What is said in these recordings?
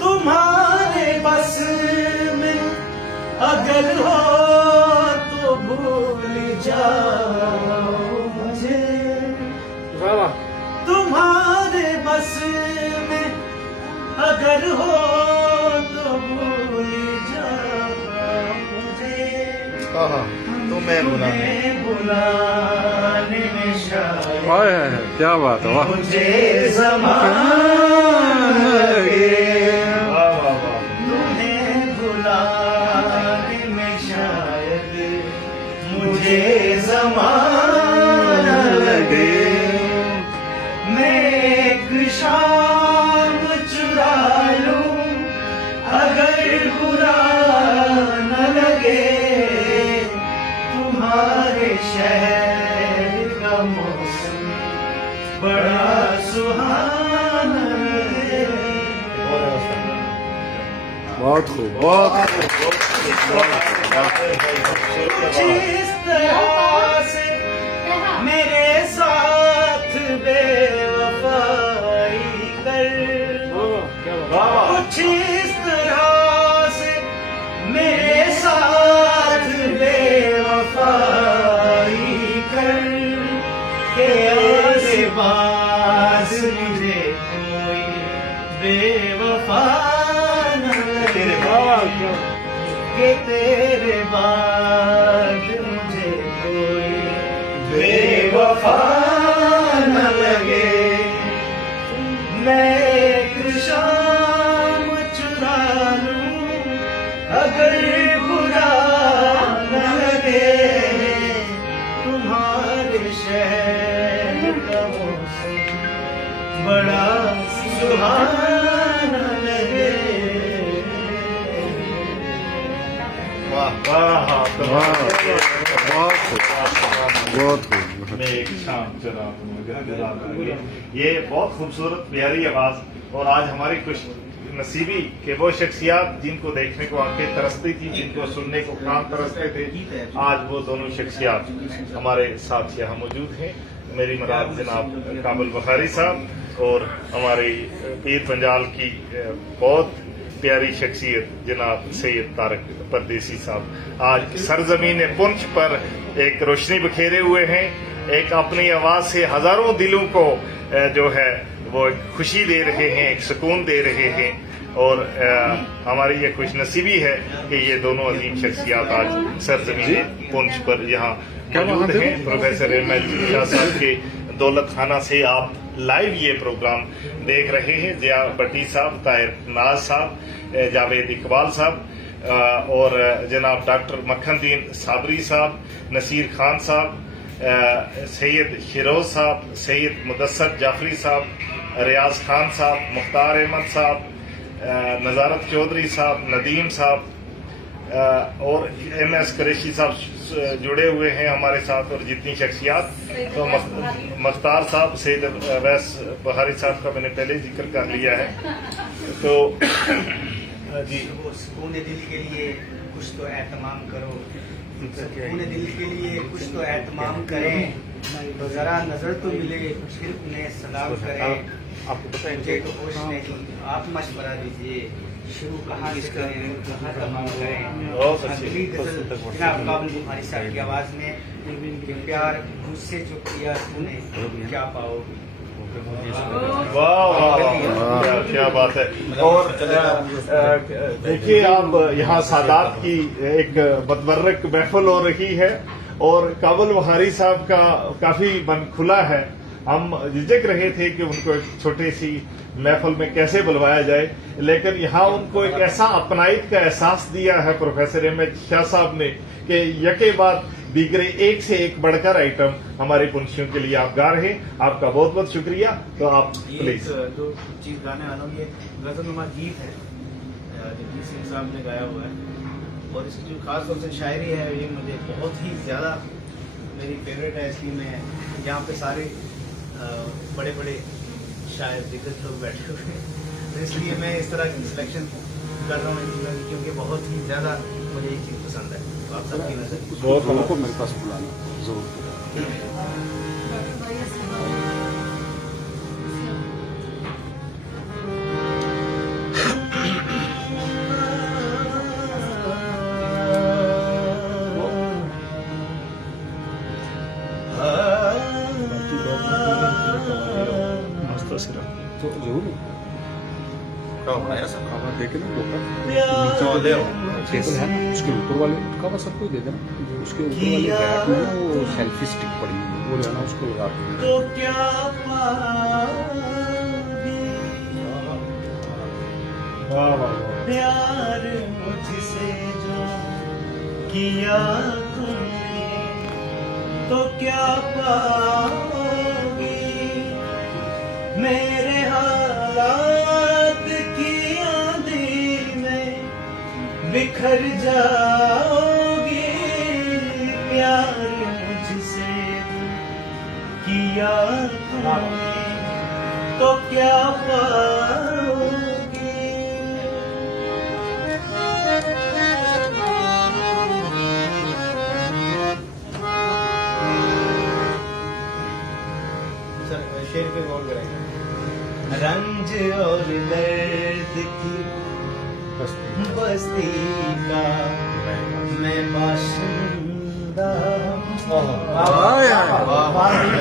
तुम्हारे बस में अगर हो तो भूल जाओ मुझे, तुम्हारे बस में अगर हो तो भूल जाओ मुझे, तुम्हें बुलाने में शायद क्या बात है, वाह। मुझे ज़माना लगे, तुम्हें बुलाने में शायद मुझे ज़माना लगे, मैं एक शाम चुरा लूं अगर बुरा न लगे, तुम्हारे शहर का मौसम बड़ा सुहाना लगे। बहुत खूब, बहुत जिस तरह से मेरे साथ बेवफाई कर, कुछ इस तरह से मेरे साथ बेवफाई कर, के आसे पास मुझे कोई बेवफा न लगे, कि तेरे बाद मुझे कोई बेवफा न लगे, मैं एक शाम चुरा लूं अगर बुरा न लगे, तुम्हारे शहर का मौसम बड़ा सुहाना लगे। बहुत खूब। मैं एक शाम चला ये बहुत खूबसूरत प्यारी आवाज, और आज हमारी खुश नसीबी के वो शख्सियात जिनको देखने को आंखें तरसती थी, जिनको सुनने को कान तरसते थे, आज वो दोनों शख्सियात हमारे साथ यहाँ मौजूद हैं। मेरी मराद जनाब काबिल बुखारी साहब और हमारी पीर पंजाल की बहुत प्यारी शख्सियत जनाब सैयद तारक परदेसी साहब आज सरजमीन पुंछ पर एक रोशनी बिखेरे हुए हैं, एक अपनी आवाज से हजारों दिलों को जो है वो खुशी दे रहे हैं, एक सुकून दे रहे हैं, और हमारी ये खुशनसीबी है कि ये दोनों अजीम शख्सियात आज सरजमीन पुंछ पर यहाँ मौजूद हैं। Professor M L. शाह साहब के दौलत खाना से आप लाइव ये प्रोग्राम देख रहे हैं। जिया भट्टी साहब, ताहिर नाज साहब, जावेद इकबाल साहब और जनाब डॉक्टर मक्खनदीन साबरी साहब, नसीर खान साहब, सैयद शिरोज साहब, सैयद मुदस्सर जाफरी साहब, रियाज खान साहब, मुख्तार अहमद साहब, नज़ारत चौधरी साहब, नदीम साहब और एम.एस. कुरैशी साहब जुड़े हुए हैं हमारे साथ, और जितनी शख्सियात, तो मुख्तार साहब, सैयद अवैस बुखारी साहब का मैंने पहले जिक्र कर लिया है। तो जी, सुकून दिल के लिए कुछ तो एहतमाम करो, सुकून दिल के लिए कुछ तो एहतमाम करें, तो जरा नजर तो मिले फिर उन्हें सलाम करें, आपको पता है मुझे तो होश नहीं, आप मशवरा दीजिए, शुरू कहाँ से करें, कहाँ तमाम करें। अगली गजल जनाब काबिल बुखारी साहब की आवाज में, प्यार मुझसे जो किया तूने क्या पाओगे। वाह वाह वाह, क्या बात है। और देखिए आप यहाँ सादात की एक बदबर्रक महफिल हो रही है, और काबिल बुखारी साहब का काफी मन खुला है। हम झिझक रहे थे कि उनको एक छोटी सी महफिल में कैसे बुलवाया जाए, लेकिन यहाँ उनको एक ऐसा अपनाइत का एहसास दिया है प्रोफेसर एम.एच. शाह साहब ने कि यके बाद दीगरे एक से एक बढ़कर आइटम हमारे पुंछियों के लिए आप गा रहे हैं। आपका बहुत बहुत शुक्रिया। तो आप प्लीज जो चीज गाने वाला हूँ, ये गजलनुमा गीत है जगजीत सिंह साहब ने गाया हुआ है, और इसकी जो खास तौर से शायरी है ये मुझे बहुत ही ज्यादा मेरी फेवरेट है। इसकी मैं यहाँ पे सारे बड़े बड़े शायर दिग्गज लोग बैठे हुए हैं, तो इसलिए मैं इस तरह की सिलेक्शन कर रहा हूँ, क्योंकि बहुत ही ज्यादा मुझे ये चीज पसंद है। तो आप सबकी नजर बहुत हमको मेरे पास बुलाना जरूर। जरूर कहाँ बनाया सब खाना दे के ना ऊपर प्यार टेबल है ना उसके ऊपर वाले खाना सबको दे देना उसके ऊपर वाले रैक में ना वो सेल्फी स्टिक पड़ी है वो लेना उसको आप तो क्या पाओगे वाह वाह वाह प्यार मुझसे जो किया तुमने तो क्या पाओगे मेरे हालात की आंधी में बिखर जाओगे प्यार मुझसे किया तुमने तो क्या पाओगे शेर पे गौर करेंगे रंज और दर्द की बस्ती का मैं बाशिंदा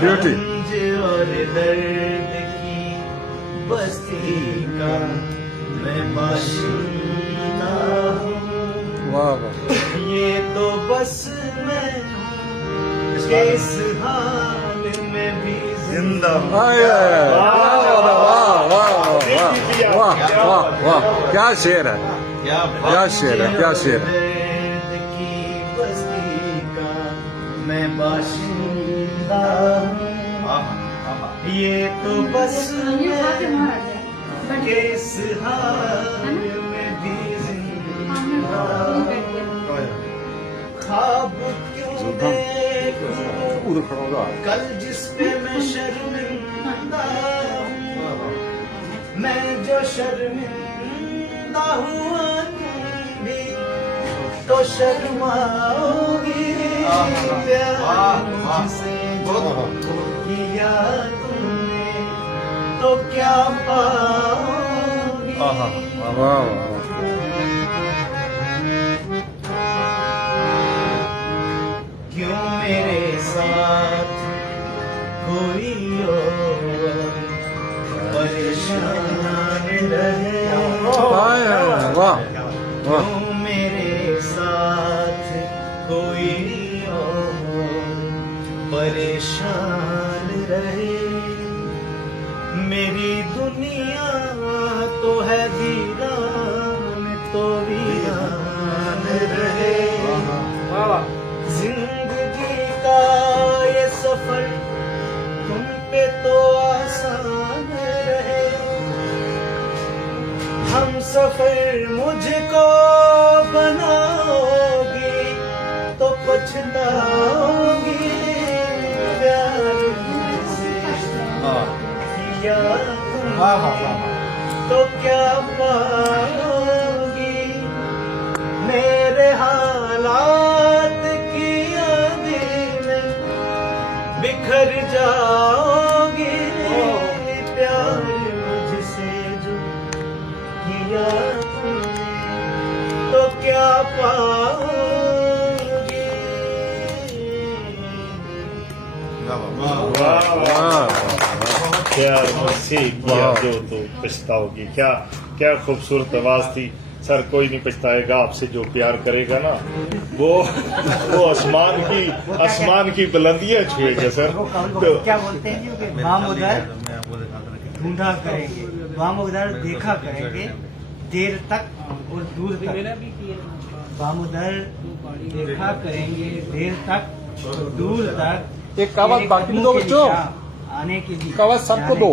Beauty. रंज और दर्द की बस्ती का मैं बाशिंदा हूँ वाह वाह ये तो बस मैं के इस हाल में भी जिंदा हूँ वाह वाह वाह क्या शेर है क्या शेर है क्या शेर है दर्द की बस्ती का मैं बाशिंदा हूँ ये तो बस मैं के इस हाल में भी जिंदा हूँ ख्वाब क्यों देखूं उधर खड़ा होगा कल जिस पे मैं शर्मिंदा हूँ मैं जो शर्मिंदा हुआ तुम भी तो शर्माओगी प्यार मुझसे किया तुमने तो क्या पाओगी वाह वाह क्यों मेरे साथ कोई और परेशान रहे वाह वाह क्यों मेरे साथ कोई और परेशान रहे मेरी दुनिया तो है वीरान तो वीरान रहे जिंदगी का ये सफर तुम पे तो आसान रहे हम सफर मुझको बनाओगी तो पछताओगी प्यार मुझसे किया तुमने तो क्या पाओगी मेरे हालात की आंधी में बिखर जाओगे प्यार मुझसे जो किया तुमने तो क्या पाओगे क्या नसीब किया जो तो पछताओगी क्या क्या खूबसूरत आवाज थी सर कोई नहीं पछताएगा आपसे जो प्यार करेगा ना वो आसमान की बुलंदियां छुएगा सर तो क्या बोलते हैं कि वाम उधर ढूंढा करेंगे वाम उधर देखा करेंगे देर तक और दूर तक वाम उधर देखा करेंगे देर तक और दूर तक एक कावत तेरे बाकी कदमों दो के बच्चों। निशान आने के लिए कावत सबको दो।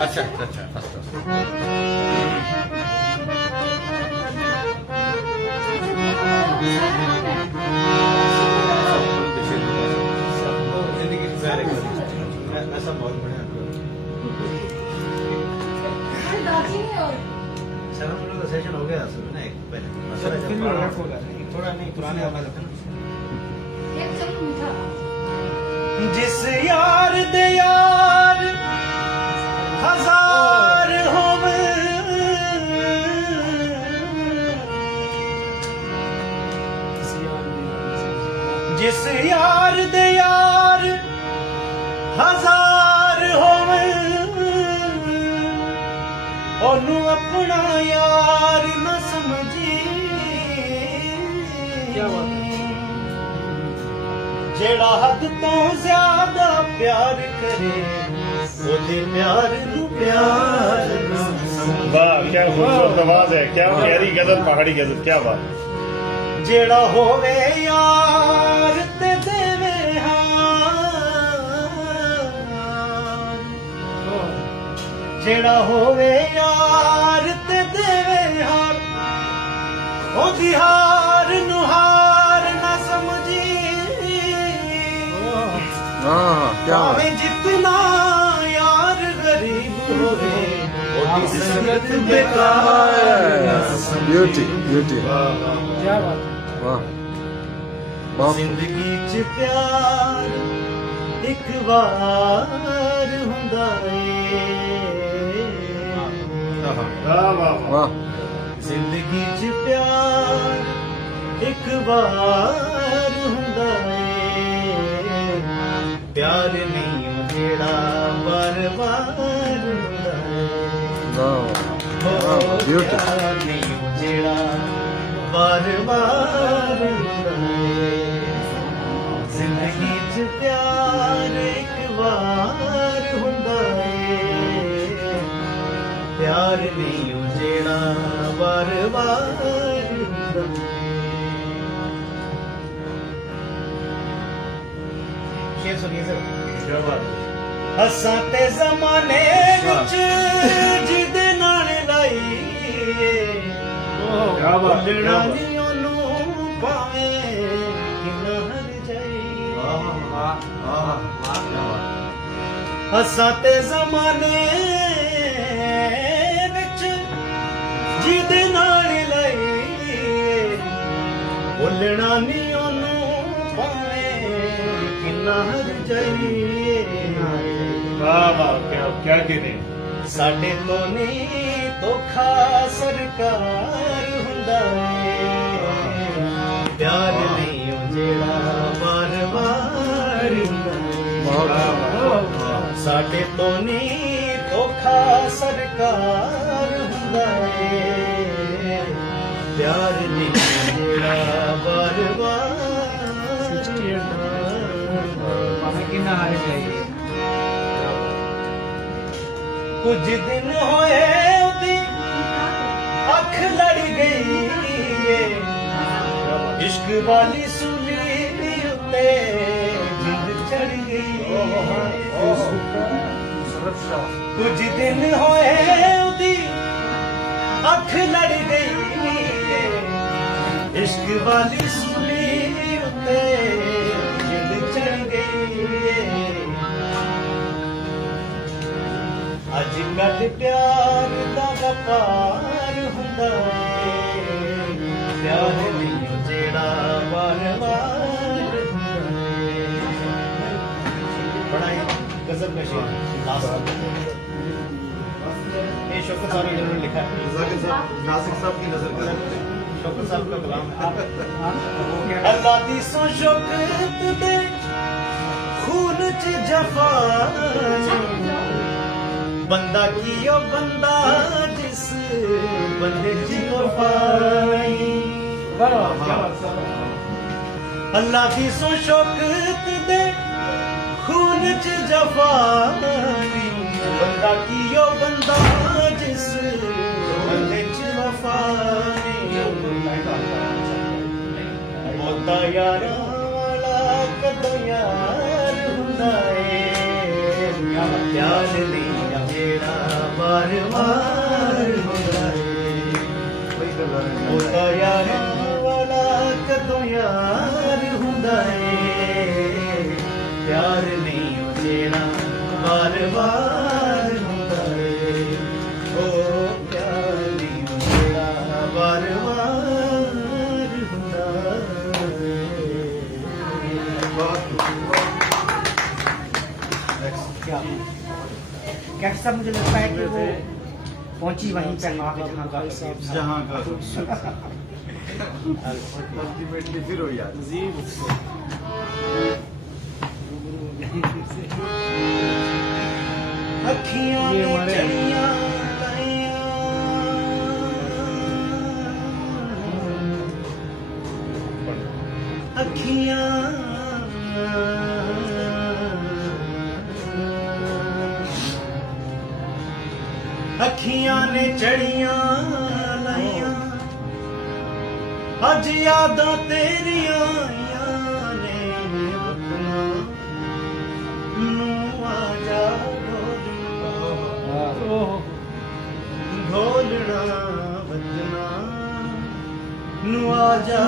अच्छा ऐसा बहुत बढ़िया सर हम लोग का सेशन हो गया असल में ना एक पहले थोड़ा नहीं पुराने वाला था जिस यार दे यार हजार होवे जिस यार दे यार अपना यार न समझी जेड़ा हद तो ज्यादा प्यार करे ओदे प्यार नू प्यार ना समझी। वाह क्या खूबसूरत आवाज है, क्या गहरी गजल, पहाड़ी गजल, क्या बात। जेड़ा होवे यार ते देवे हार, जेड़ा होवे यार ते देवे हार ओदी हार नू हार ना समझी। क्या भावें जितना यार गरीब होवे ओदी संगत बेकार ना समझी। ब्यूटी ब्यूटी, क्या बात है। वाह बहुत जिंदगी च प्यार एक बार हुंदा वाह वाह वाह। जिंदगी च प्यार एक बार हुंदा प्यार नहीं जेड़ा बार बार हुंदा ब्यूटी। प्यार नहीं जेड़ा बार बार हुंदा जिंदगी च प्यार एक बार हुंदा प्यार नहीं जेड़ा बार बार हुंदा। शेर सुनिए सर। क्या बात। असां ते ज़माने विच जिदे नाल लाईए क्या बात, क्या उलड़ा बात। नी ओनू भावें किन्ना हर जाई। असां ते ज़माने विच जिदे नाल लाईए उलड़ा नी ओनू भावें किन्ना हर जाई। वाह वाह, क्या कहने। साडे तो नहीं धोखा सरकार हुंदा प्यार नहीं जेड़ा बार बार हुंदा। साडे तो नहीं धोखा सरकार हुंदा प्यार नहीं जेड़ा बार बार कितना हार जाइए। कुछ दिन होए उदी अख लड़ गई इश्क वाली सूली उत्ते जिंद चढ़ गई। कुछ दिन होए उदी अख लड़ गई इश्क वाली सूली उत्ते जिंद चढ़ गई। अज कल प्यार दा वपार हुंदा प्यार नहीं जेड़ा बार बार बड़ा ही गजब का शेर लास्ट ये शौकत साहब ने लिखा है। नासिक साहब की नजर कर शौकत साहब का कलाम है। अल्लाह दी सो शौकत दे खून च जफा बंदा की ओ बंदा जिस बंदे ची वफा नहीं। अल्लाह की सो शौकत दे खून च जफा नहीं बंदा की ओ बंदा जिस बंदे च वफा नहीं। मोता यारा वाला कदों यार हुंदा प्यार नहीं जेड़ा बार बार हुंदा मोता यारा वाला कदों यार हुंदा प्यार नहीं जेड़ा बार बार हुंदा ओ प्यार नहीं जेड़ा बार बार हुंदा। क्या कैसा मुझे लगता है कि वो पहुंची वहीं पे जहाँ का जहाँ का अल्टीमेटली फिर हो यार जी अखियां ये ने हमारे- चलियां लाइयां अखियां ने चढ़ियां लाइयां अज यादां तेरियां आइयां ने वतना नू आजा ढोलना वतना नू आजा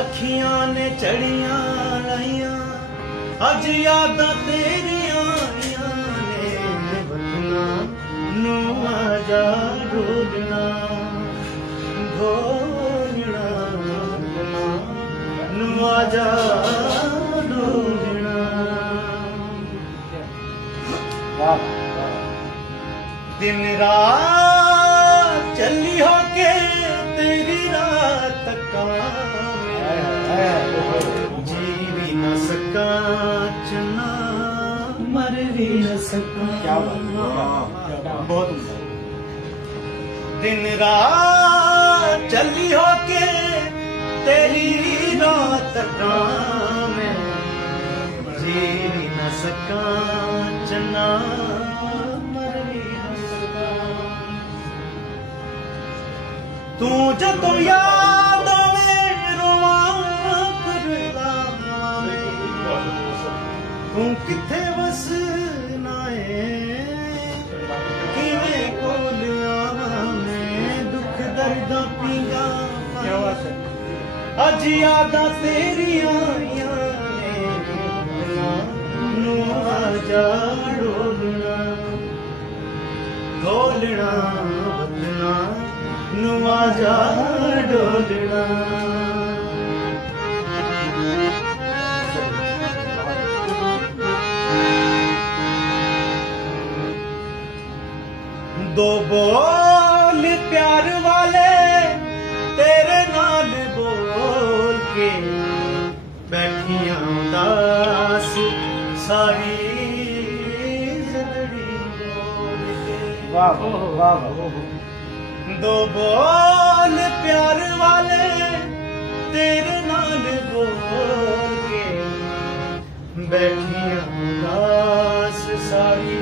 अखियां ने चढ़ियां लाइयां अज यादां तेरियां आइयां ने वतना नू आजा ढोलना ढोलना वतना नू आजा ढोलना दिन रात चली होके तेरी रात का जी भी न सका चना मर भी न सका क्या बहुत दिन रात चली होके तेरी रात का मैं जी भी न सका चना मर भी न सका तू जदों याद आवे रोवां करला तू किथे वसना है किवें कोल आवां मैं दुख दर्द पींगा अज यादां तेरियां आइयां ने नू आजा ढोलना ढोलना वतना नू आजा ढोलना दो बोल प्यार वाले तेरे नाल बोल के बैठियां उदास सारी जिंदड़ी बोल के वाह वाह दो बोल प्यार वाले तेरे नाल बोल के बैठियां उदास सारी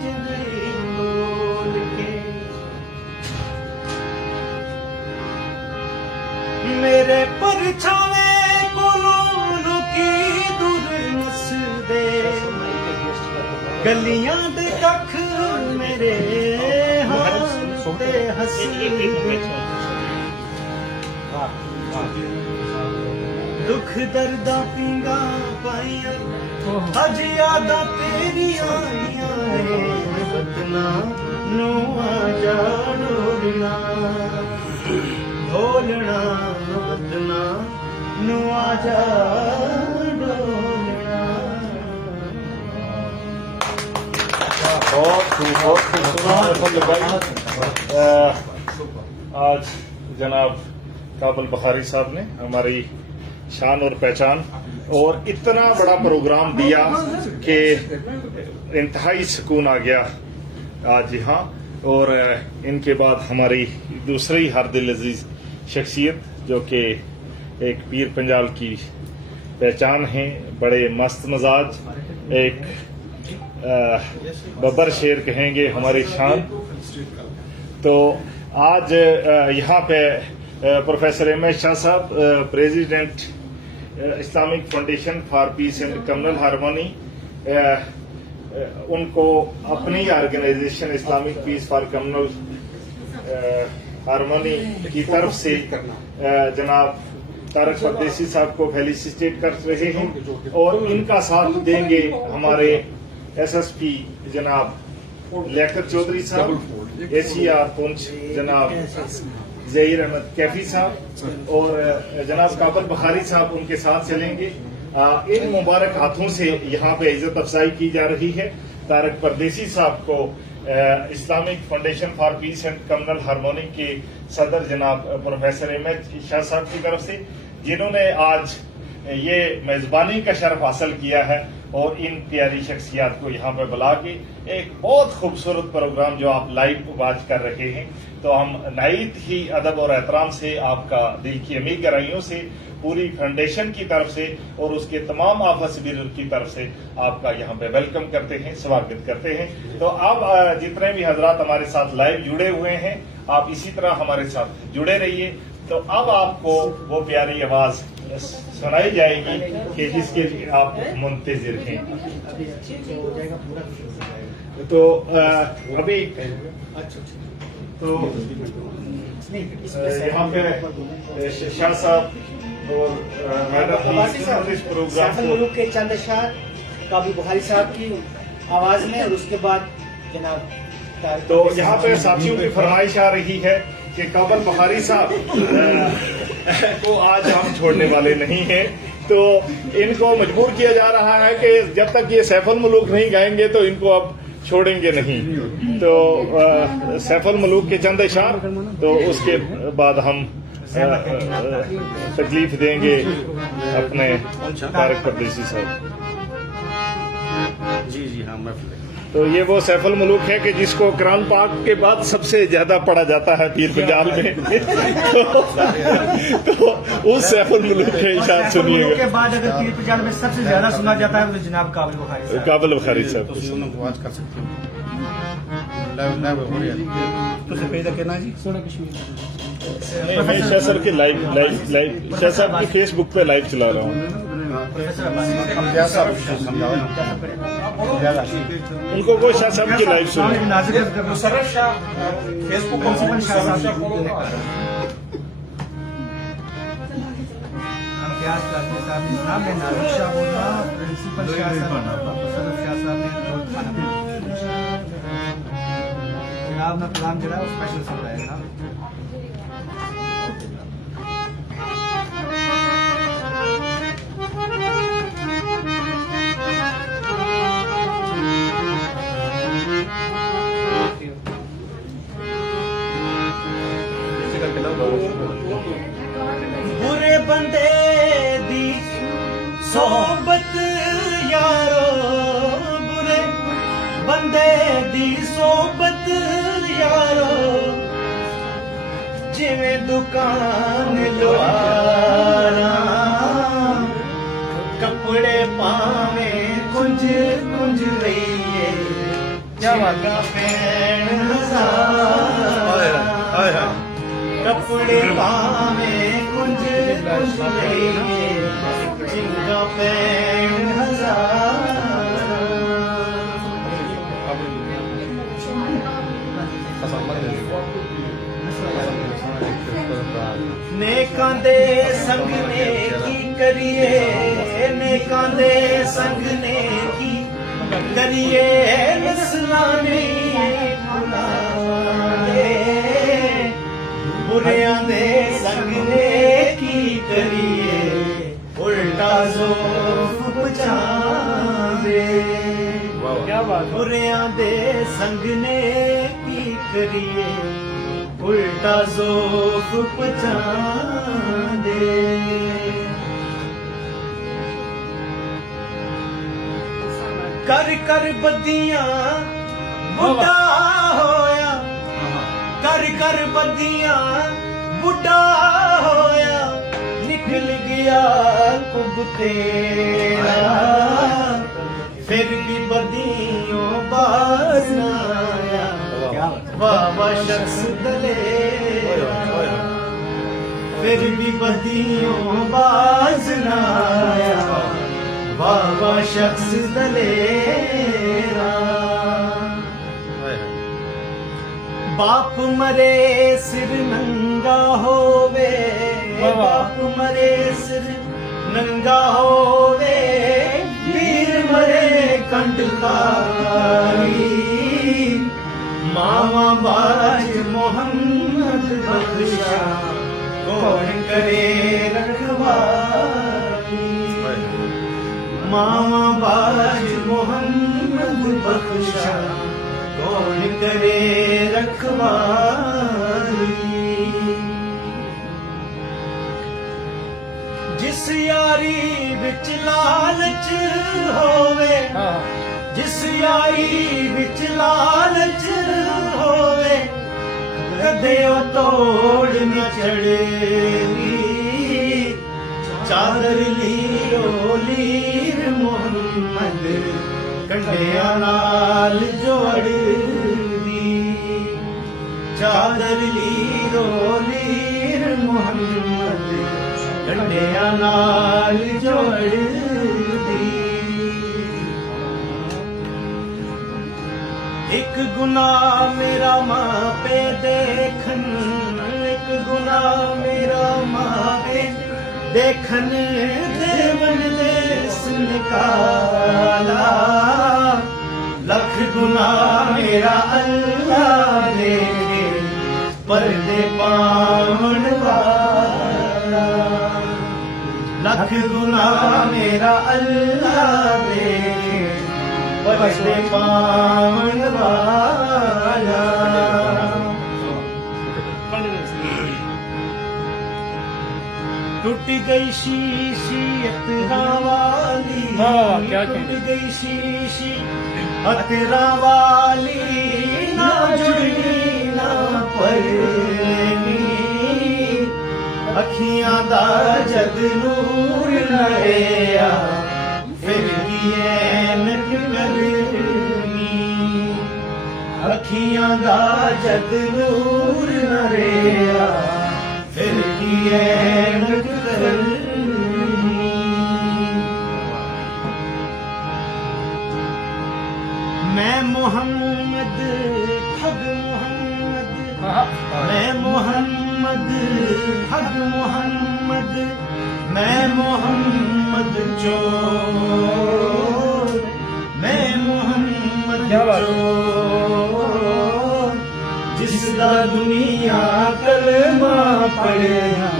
जिंदड़ी बोल के मेरे परछावे कोलों लुकी दूर नसदे गलियां दे कख मेरे हाथे हसदे दुख दर्दा पींगा पाइया अज यादां तेरियां आइयां ने वतना नू आजा ढोलना ढोलना वतना नू आजा ढोलना बहुत खूबसूरत भाई। आज जनाब काबुल बुखारी साहब ने हमारी शान और पहचान और इतना बड़ा प्रोग्राम दिया कि इंतहाई सुकून आ गया आज यहाँ। और इनके बाद हमारी दूसरी हर दिल अजीज शख्सियत जो कि एक पीर पंजाल की पहचान है, बड़े मस्त मजाज, एक बब्बर शेर कहेंगे हमारी शान। तो आज यहाँ पे professor Ahmad Shah sahab, president Islamic foundation for peace and communal harmony, उनको अपनी organisation Islamic peace for communal harmony की तरफ से जनाब तारक परदेसी साहब को फेलिसिटेट कर रहे हैं और इनका साथ देंगे हमारे एसएसपी जनाब लियाकत चौधरी साहब, एसीआर पुंछ जनाब जहीर अहमद कैफी साहब और जनाब काबुल बुखारी साहब उनके साथ चलेंगे। इन मुबारक हाथों से यहाँ पे इज्जत अफजाई की जा रही है तारक परदेसी साहब को Islamic foundation for peace and communal harmony के सदर जनाब प्रोफेसर अहमद शाह साहब की तरफ से, जिन्होंने आज ये मेजबानी का शर्फ हासिल किया है और इन प्यारी शख्सियात को यहाँ पे बुला के एक बहुत खूबसूरत प्रोग्राम जो आप लाइव वॉच कर रहे हैं, तो हम नहायत ही अदब और एहतराम से आपका दिल की अमीर गहराइयों से पूरी फाउंडेशन की तरफ से और उसके तमाम आफस बिरुद की तरफ से आपका यहाँ पे वेलकम करते हैं, स्वागत करते हैं। तो अब जितने भी हजरात हमारे साथ लाइव जुड़े हुए हैं, आप इसी तरह हमारे साथ जुड़े रहिए। तो अब आपको वो प्यारी आवाज सुनाई जाएगी कि जिसके लिए आप मुंतजिर हैं। तो अभी तो यहाँ पे शाह साहब और मैडम इस प्रोग्राम को मुल्क के चंद शाह काबुल बुखारी साहब की आवाज में, और उसके बाद जनाब तो यहाँ पे साथियों की फरमाइश आ रही है कि काबुल बुखारी साहब को आज हम छोड़ने वाले नहीं हैं, तो इनको मजबूर किया जा रहा है कि जब तक ये सैफुल मुल्क नहीं गाएंगे तो इनको अब छोड़ेंगे नहीं। तो सैफुल मुल्क के चंद अशार, तो उसके बाद हम तकलीफ देंगे अपने तारिक परदेसी साहब। जी हाँ, मैं तो ये वो सैफुल मुल्क है कि जिसको कुरान पाक के बाद सबसे ज्यादा पढ़ा जाता है पीर पंजाब में। तो उस सैफुल मुल्क के इशार सुनिएगा। के बाद अगर पीर पंजाब में सबसे ज्यादा सुना जाता है तो जनाब काबुल बुखारी साहब। काबुल बुखारी साहब आवाज कर सकते हो। लाइव हो रही है तो से पैदा करना जी सोना कश्मीर। मैं शाह सर के लाइव शाह साहब की फेसबुक पे लाइव चला रहा हूँ। उनको कोई शाह साहब की लाइव सुनो। मुशर्रफ शाह फेसबुक प्रिंसिपल शाह साहब हम प्यास करते साहब नाम है नाजिर शाह बोल रहा हूं, प्रिंसिपल शाह साहब मुशर्रफ शाह साहब ने बहुत खाना जनाब में कलाम जरा स्पेशल सुन रहे हैं ना। बुरे बंदे दी सोबत यारो, बुरे बंदे दी सोबत यारो, जिवें दुकान लुआरा, कपड़े पावे कुंज कुंज लइए, जगह पैण हज़ार, कपड़े पावे कुंज कुंज लइए, जगह पैण हज़ार। नेकां दे संग ने की करिए, नेकां दे संग ने की करिए, इस्लामी बुलाए, बुरियां दे संग ने की करिए, उल्टा ज़ोफ़ बचावे, बुरियां दे संग ने की करिए, उल्टा ज़ोफ़ बचावे। कर कर बदियां बुढ़ा होया, कर कर बदियां बुढ़ा होया, निकल गया कुब तेरा, फिर भी बदियों बाज ना आया, वाह वाह शख्स दलेरा, फिर भी बदियों बाज ना आया, वाह वाह शख्स दलेरा। बाप मरे सिर नंगा होवे, बाप मरे सिर नंगा होवे, वीर मरे कंडकारी, मावा बाज मोहम्मद बख्शा, कौन करे रखवाली, मावा बाज मोहम्मद बख्शा, कौन करे रखवाली। जिस यारी विच लालच होवे, जिस यारी विच लालच होवे, कदे ओ तोड़ न चढ़ेगी। चादर लीरो लीर मोहम्मद कंडिया नाल जोड़दी। चादर लीरो लीर मोहम्मद कंडिया नाल जोड़दी। एक गुनाह मेरा मां पे देखन, एक गुनाह मेरा मां पे देखन, देवन देस निकाला। लख गुनाह मेरा अल्लाह देखे, पर्दे पावन वाला। लख गुनाह मेरा अल्लाह देखे, पर्दे पावन वाला। टूट गई शीशी अतरा वाली, टूट गई शीशी अतरा वाली, ना जुड़नी ना परनी। अखियां दा जद नूर न रहा, फिर की ऐनक करनी। अखियां दा जद नूर न रहा, फिर की ऐनक करनी। मैं मोहम्मद ठग मोहम्मद, मैं मोहम्मद ठग मोहम्मद, मैं मोहम्मद चोर, मैं मोहम्मद चोर। जिसदा दुनिया कलमा पढ़िया,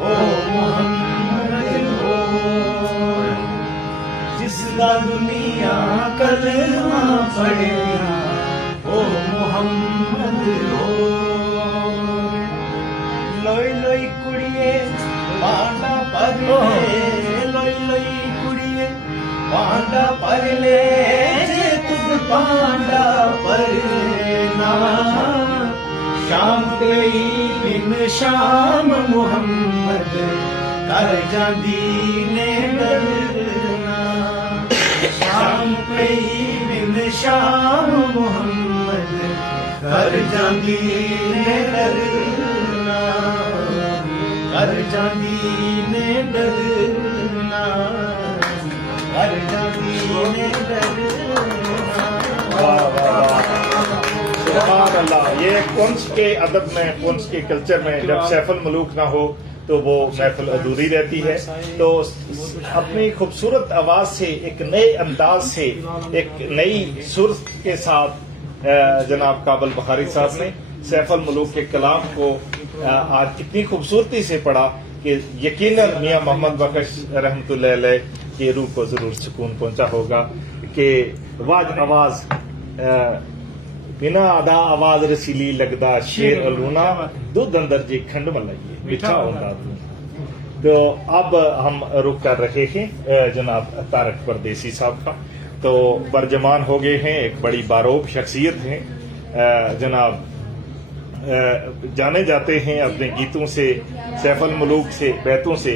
ओ मोहम्मद हो। जिसदा दुनिया कलमा पढ़िया, ओ मोहम्मद हो। लोई लोई कुड़िए पांडा पर ले, लोई लोई कुड़िए पांडा पर ले, जे तुझ पांडा पर ना। शाम गई बिन शाम मोहम्मद कर जांदी ने डरना। शाम गई बिन शाम मोहम्मद कर जांदी ने डरना। कर जांदी ने डरना, कर जांदी ने डरना। सुभान अल्लाह। ये कुंस के अदब में, कुंस के कल्चर में जब सैफुल मलूक ना हो तो वो महफिल अधूरी रहती है। तो अपनी खूबसूरत आवाज से, एक नए अंदाज से, एक नई सुर के साथ जनाब काबल बुखारी साहब ने सैफुल मलूक के कलाम को आज कितनी खूबसूरती से पढ़ा कि यकीनन मियां मोहम्मद बख्श रहमतुल्लाह अलैह की रूह को जरूर सुकून पहुंचा होगा कि वाज आवाज बिना आदा आवाज रसीली लगदा शेर अलूना, दूध अंदर जी खंड मलाइए मिठा होगा। तो अब हम रुक कर रहे हैं जनाब तारक परदेसी साहब का। तो बरजमान हो गए हैं, एक बड़ी बारोब शख्सियत हैं जनाब, जाने जाते हैं अपने गीतों से, सैफुल मलूक से, बैतों से।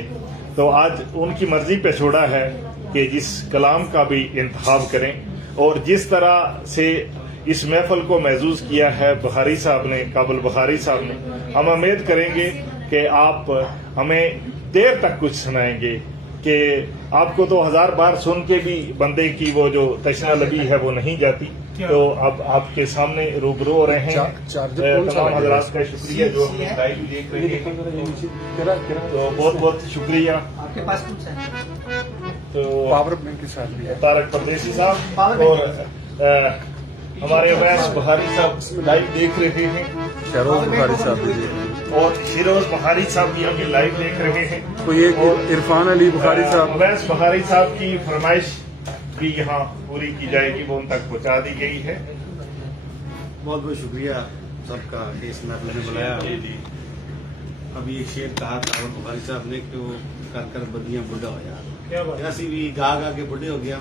तो आज उनकी मर्जी पे छोड़ा है कि जिस कलाम का भी इंतखाब करें और जिस तरह से इस महफिल को महसूस किया है बुखारी साहब ने, काबुल बुखारी साहब ने, हम उम्मीद करेंगे कि आप हमें देर तक कुछ सुनाएंगे कि आपको तो 1000 बार सुन के भी बंदे की वो जो तशना लबी है वो नहीं जाती। तो अब आपके सामने रूबरू हो रहे हैं। तमाम हजरात का शुक्रिया जो लाइव देख रहे हैं, तो बहुत बहुत शुक्रिया। आपके पास कुछ है तो पावर बैंक के साथ भी है तारक परदेसी साहब और हमारे अवैस बुखारी साहब लाइव देख रहे हैं, शहरोज बुखारी साहब भी देख रहे हैं, और शिरोज बुखारी साहब भी अभी लाइव देख रहे हैं। तो ये इरफान अली बुखारी साहब, अवैस बुखारी साहब की फरमाइश भी यहाँ पूरी की जाएगी, वो उन तक पहुँचा दी गई है। बहुत बहुत शुक्रिया सबका कि इस महफिल में बुलाया। अभी एक शेर कहा था बुखारी साहब ने कि वो कर बदियां बुढ़ा होया क्या बात है? ਅਸੀਂ ਵੀ ਗਾ ਗਾ ਕੇ ਬੁੱਢੇ ਹੋ ਗਿਆ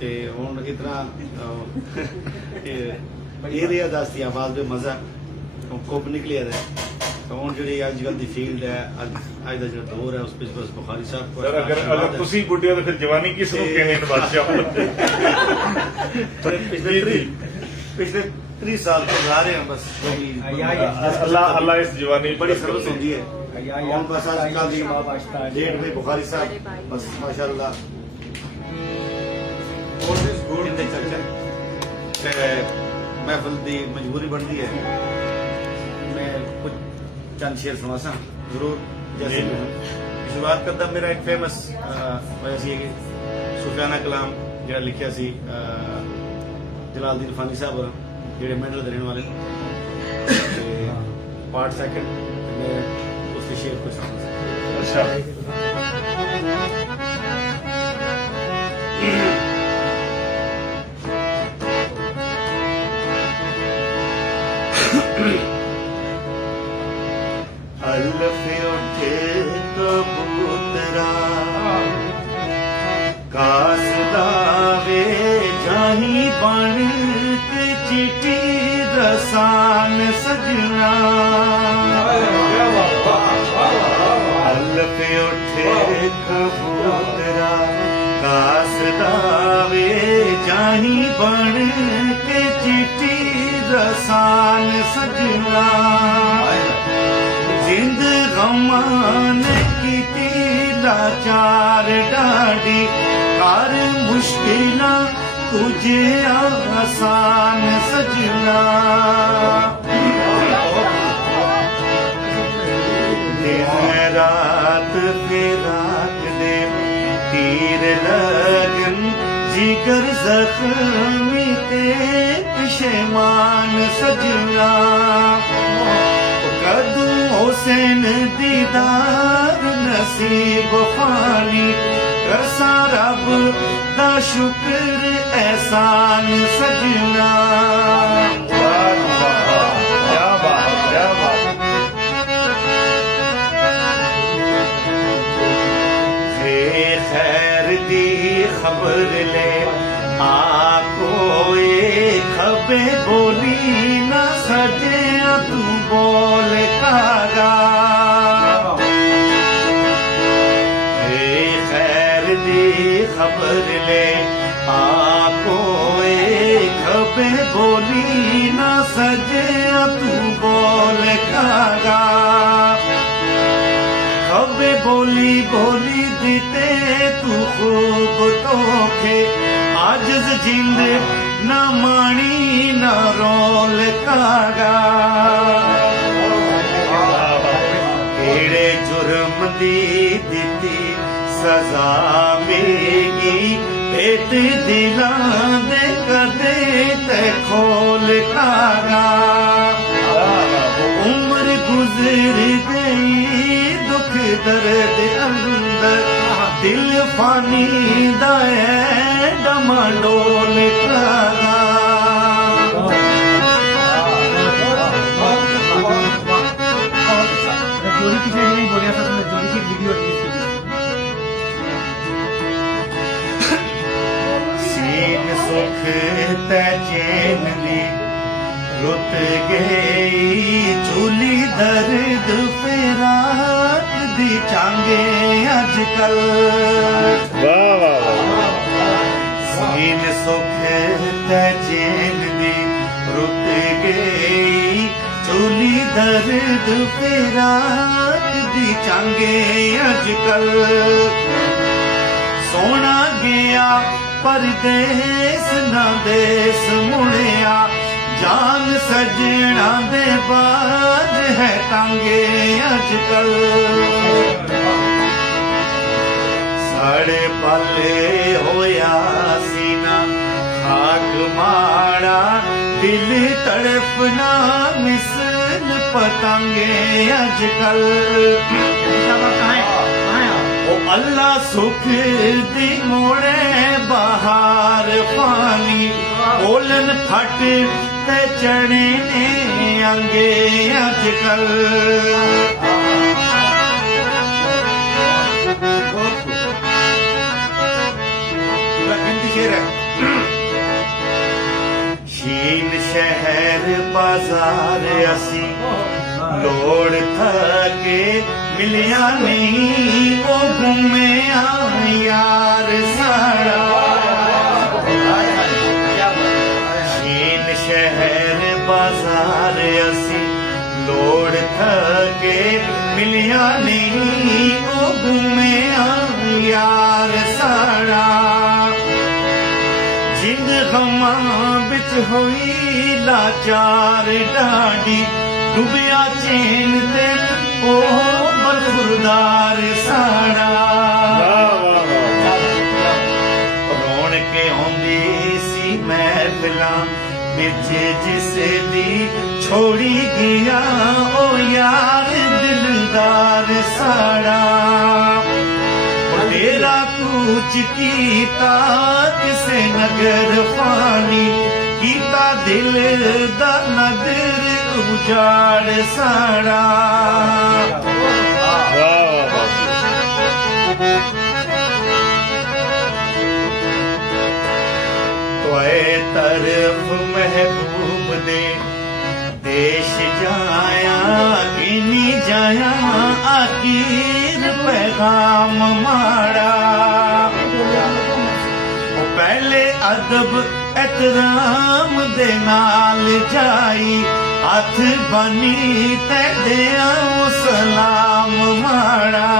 ਤੇ ਹੁਣ ਇਤਨਾ ਇਹ ਰਿਹਾ ਦੱਸਦੀ ਆਵਾਜ਼ ਦੇ ਮਜ਼ਾ ਕੋਪ ਨਿਕਲਿਆ ਹੈ ਤਾਂ ਹੁਣ ਜਿਹੜੀ ਅੱਜ ਕੱਲ੍ਹ ਦੀ ਫੀਲਡ ਹੈ ਅੱਜ ਦਾ ਜਿਹੜਾ ਦੌਰ ਹੈ ਉਸ ਵਿੱਚ ਬਸ ਬੁਖਾਰੀ ਸਾਹਿਬ ਕੋਲ सर अगर तुसी बुढ़े हो तो फिर जवानी किस नु कहने इन बादशाह पिछले 30 साल ਤੋਂ ਗਾ ਰਹੇ ਹਾਂ ਬਸ ਜੋ ਵੀ अल्लाह अल्लाह इस जवानी बड़ी सर्विस होती है और बस आजकल की डेट में बुखारी साहब बस माशाल्लाह और this good in the church महफिल दी मजबूरी बनती है मैं कुछ चंद शेर सुना जरूर जैसे शुरुआत करता मेरा एक फेमस वैसे कि सुफियाना कलाम जो लिखा सी जलालुद्दीन फानी साहब ਜਿਹੜੇ ਮੈਡਲ ਦੇ ਰਹਿਣ ਵਾਲੇ ਤੇ ਪਾਰਟ ਸੈਕੰਡ ਮੈਂ ਉਸ ਦੇ ਸ਼ੇਅਰ ਕੁਝ ਸਮਝ अच्छा हल्फ उठे कबूतरा कासदा वे जाही बन के चिट्ठी रसान सजना हल्फ उठे कबूतरा कासदा वे जाही बन के चिट्ठी रसान सजना जिंद गमान की लाचार डाडी कर मुश्किल तुझे आसान सजना दिन रात फिराक दे तीर लगन जिगर जख्मी ते पिशेमान सजना कदू हुसैन दीदार नसीब फानी करसा रब दा शुक्र एहसान सजना क्या बात खैर दी खबर ले आको खबे बोली न सजे तू बोल कागा खैर दी खबर ले आको खबे बोली न सजे तू बोल कागा खबे बोली बोली दीते तू खूब तोखे आजिज जिंद न माणी न रोल कागा केड़े जुर्म दी दिती सजा मिलेगी पेट दिलां दे कदे ते खोल कागा उम्र गुजर गई दुख दर्द अंदर दिल फानी दा है डमाडोल कागा जोड़ी की नहीं बोलिया था तुमने जोड़ी की वीडियो रिलीज की सीन सुख ते चैन दी रुत गई चूली दर्द फिराक दी चांगे अजकल वाह वाह वाह सीन सुख ते चैन दी रुत गई चूली दर्द फिराक दी चांगे अजकल सोना गया परदेस ना देस मुड़िया जान सजना दे बाज है तांगे अजकल साढ़े पाले होया सीना खाक माड़ा दिल तड़पना मिसल पतंगे अजकल ओ अल्लाह सुख दी मोड़े बहार पानी बोलन फट ते चढ़े ने अंगे अजकल शहर बाजार असी लोड़ थके मिलिया नहीं ओ घूमे यार साड़ा शीन शहर बाजार असी लोड़ थके मिलिया नहीं ओ घूमे यार साड़ा जिंद गमा बिच होई लाचार डाडी डुबिया चैन ते ओ बरफुरदार साड़ा रोण के आउंदी सी महफिलां बिच जिस दी छोड़ी गया ओ यार दिलदार साड़ा तेरा कुछ कीता किसे नगर फानी कीता दिल दा नगर उजाड़ साड़ा तोए तरफ महबूब दे देश जाया कि नहीं जाया आखिर पैगाम माड़ा पहले अदब एहतराम दे नाल जाई हथ बनी ते दिया सलाम माड़ा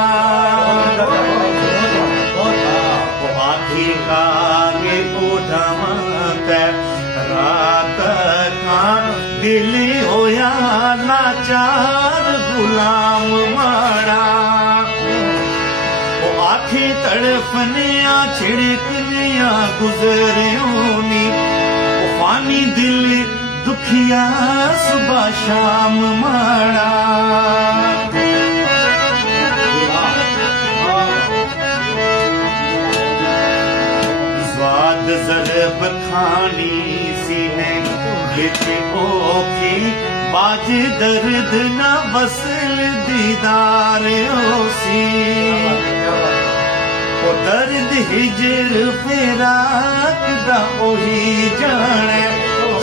आखी कागे बूढ़ा ते रात का दिल होया लाचार गुलाम माड़ा आखी तड़फनिया छिड़कनिया गुजरियोनी पानी दिल दुखिया सुबह शाम माड़ा स्वाद जरब खानी सीने बिच ओखी बाज दर्द न वसल दीदार होसी ओ दर्द हिजर फिराक दा ओही जाने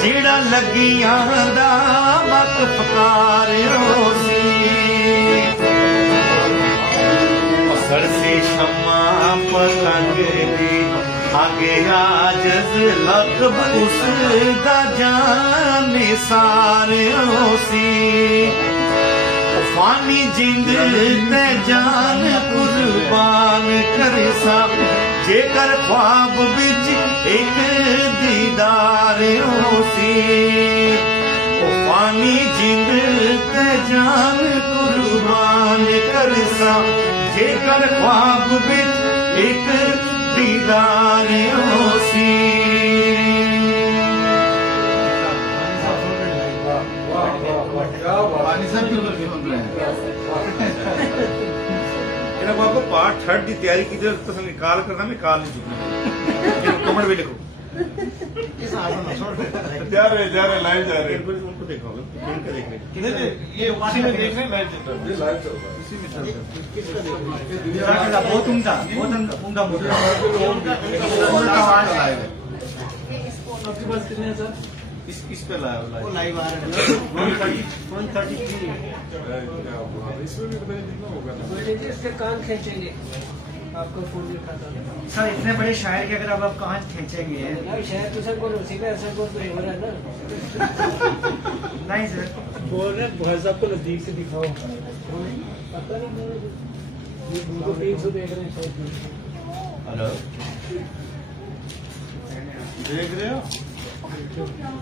जिड़ा लगिया दा मत फकार होसी ओ सरसी शम्मा पतंग दी आगे आजज लकब उस दा जाने सारे होसी फानी जिंद ते जान कुर्बान करे सा जेकर ख्वाब बिच एक दीदार होसी फानी जिंद ते जान कुर्बान करे सा जेकर ख्वाब बिच एक दीदार होसी आपको पार्ट 3 की तैयारी की जो तो निकाल करना मैं काल नहीं चुका कमेंट में लिखो जा रहे लाइव जा रहे उनको देखो इनका देख रहे ये उसी में देख रहे हैं लाइव चल रहा है लाइव चल रहा है इसी में चल रहा है बहुत उम्दा मुद्दा आपके पास कितने हैं सर इस पे लाइव लाइव आ रहा है 133 इसमें भी मैंने लिखना होगा ना इसके कान खींचेंगे आपका फोन लिखा था सर इतने बड़े शायर के अगर आप कहाँ खींचेंगे यार शायद तो सर को उसी का असर को तो हो रहा है ना नहीं सर बोल रहे भाई साहब को नजदीक से दिखाओ पता नहीं ये उनको 300 देख रहे हैं शायद हेलो देख रहे हो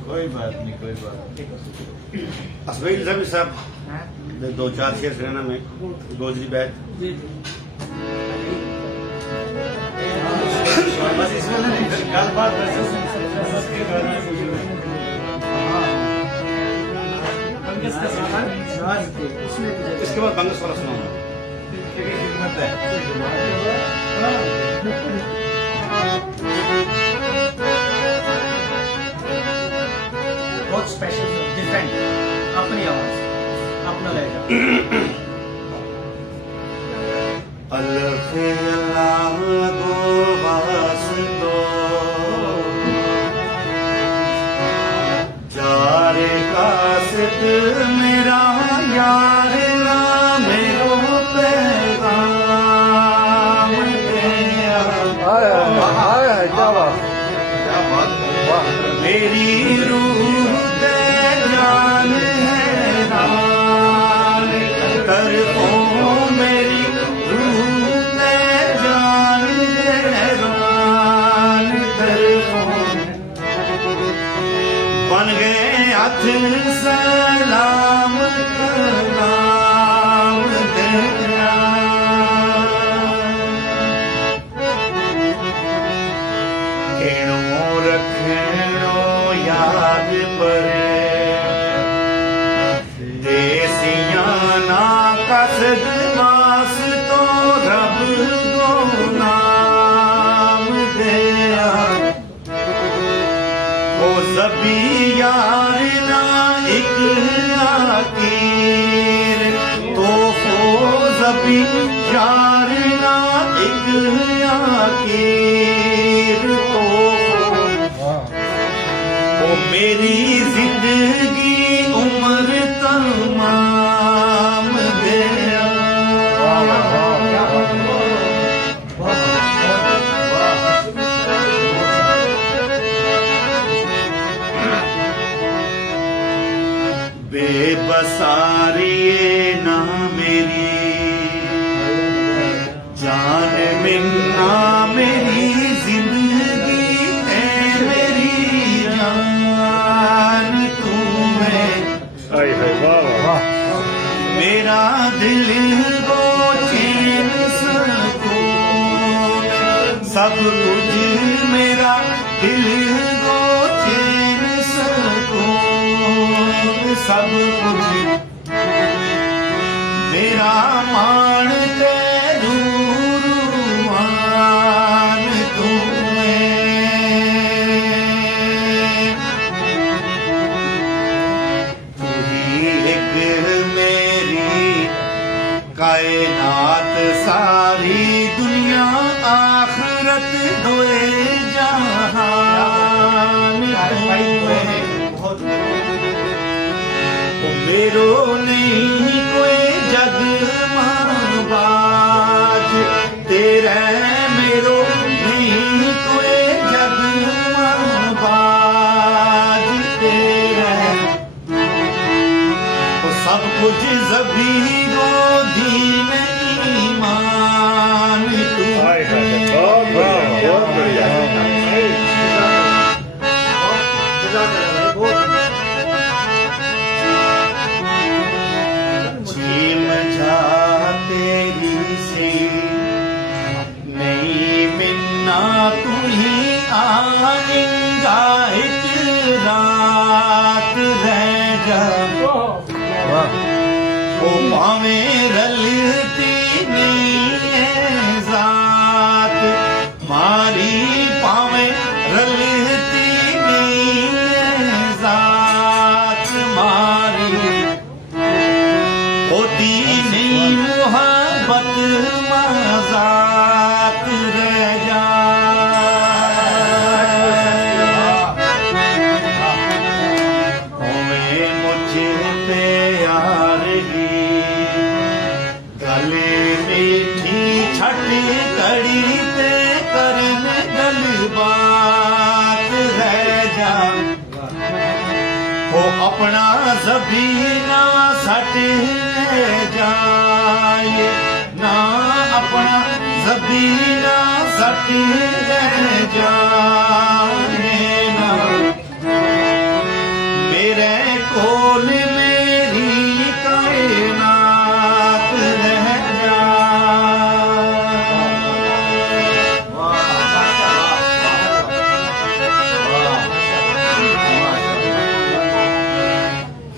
कोई बात नहीं असबील साहब दो चार शेर रहना में गोजरी बैठ बस इसमें गल बात इसके बाद बंगस वाला सुनाऊंगा खिदमत है बहुत स्पेशल डिफरेंट अपनी आवाज अपना लहजा अल्लाह गो वास्तो जारे क्या बात क्या बात है। मेरी रूह ते जान हैरान तरफों मेरी रूह ते जान हैरान तरफों बन गए हथ सलाम कलाम तेरा केणो रखणो याद परे देसियां ना कसद मास तो रब को नाम दिया ओ सभी यार ना एक आकीर तो सभी यार ना एक आकीर तो ओ मेरी जिंदगी उम्र तमाम दिया बेबसारिए ना मेरी जान मिलना मेरी जिंदगी है मेरी जान तू है हाय हाय वाह वाह मेरा दिल को चैन सुकून सब कुछ मेरा दिल को चैन सुकून सब कुछ मेरा मान ते रूमान तू एक मेरी कायनात सारी दुनिया आखिरत दोए जहान बहुत मेरो नहीं कोई जग बाज तेरे मेरो नहीं कोई जग बाज तेरे वो सब कुछ ज़बीरो दीन ईमान तू हाय हाय बहुत बढ़िया झीम जा तेरी से नहीं मिलना तू ही आएगा एक रात रह जा ओ पावे रलती नहीं है जात मारी पावे रलती नहीं है जात मारी होती नहीं मोहब्बत मजाक रह जा होवे मुझे पे यार ही गले मीठी छट कड़ी ते करन गल बात रह जा वो अपना ज़बीना सट जाए ना अपना ज़बीना सट जाए ना मेरे कोल मेरी कायनात रह जा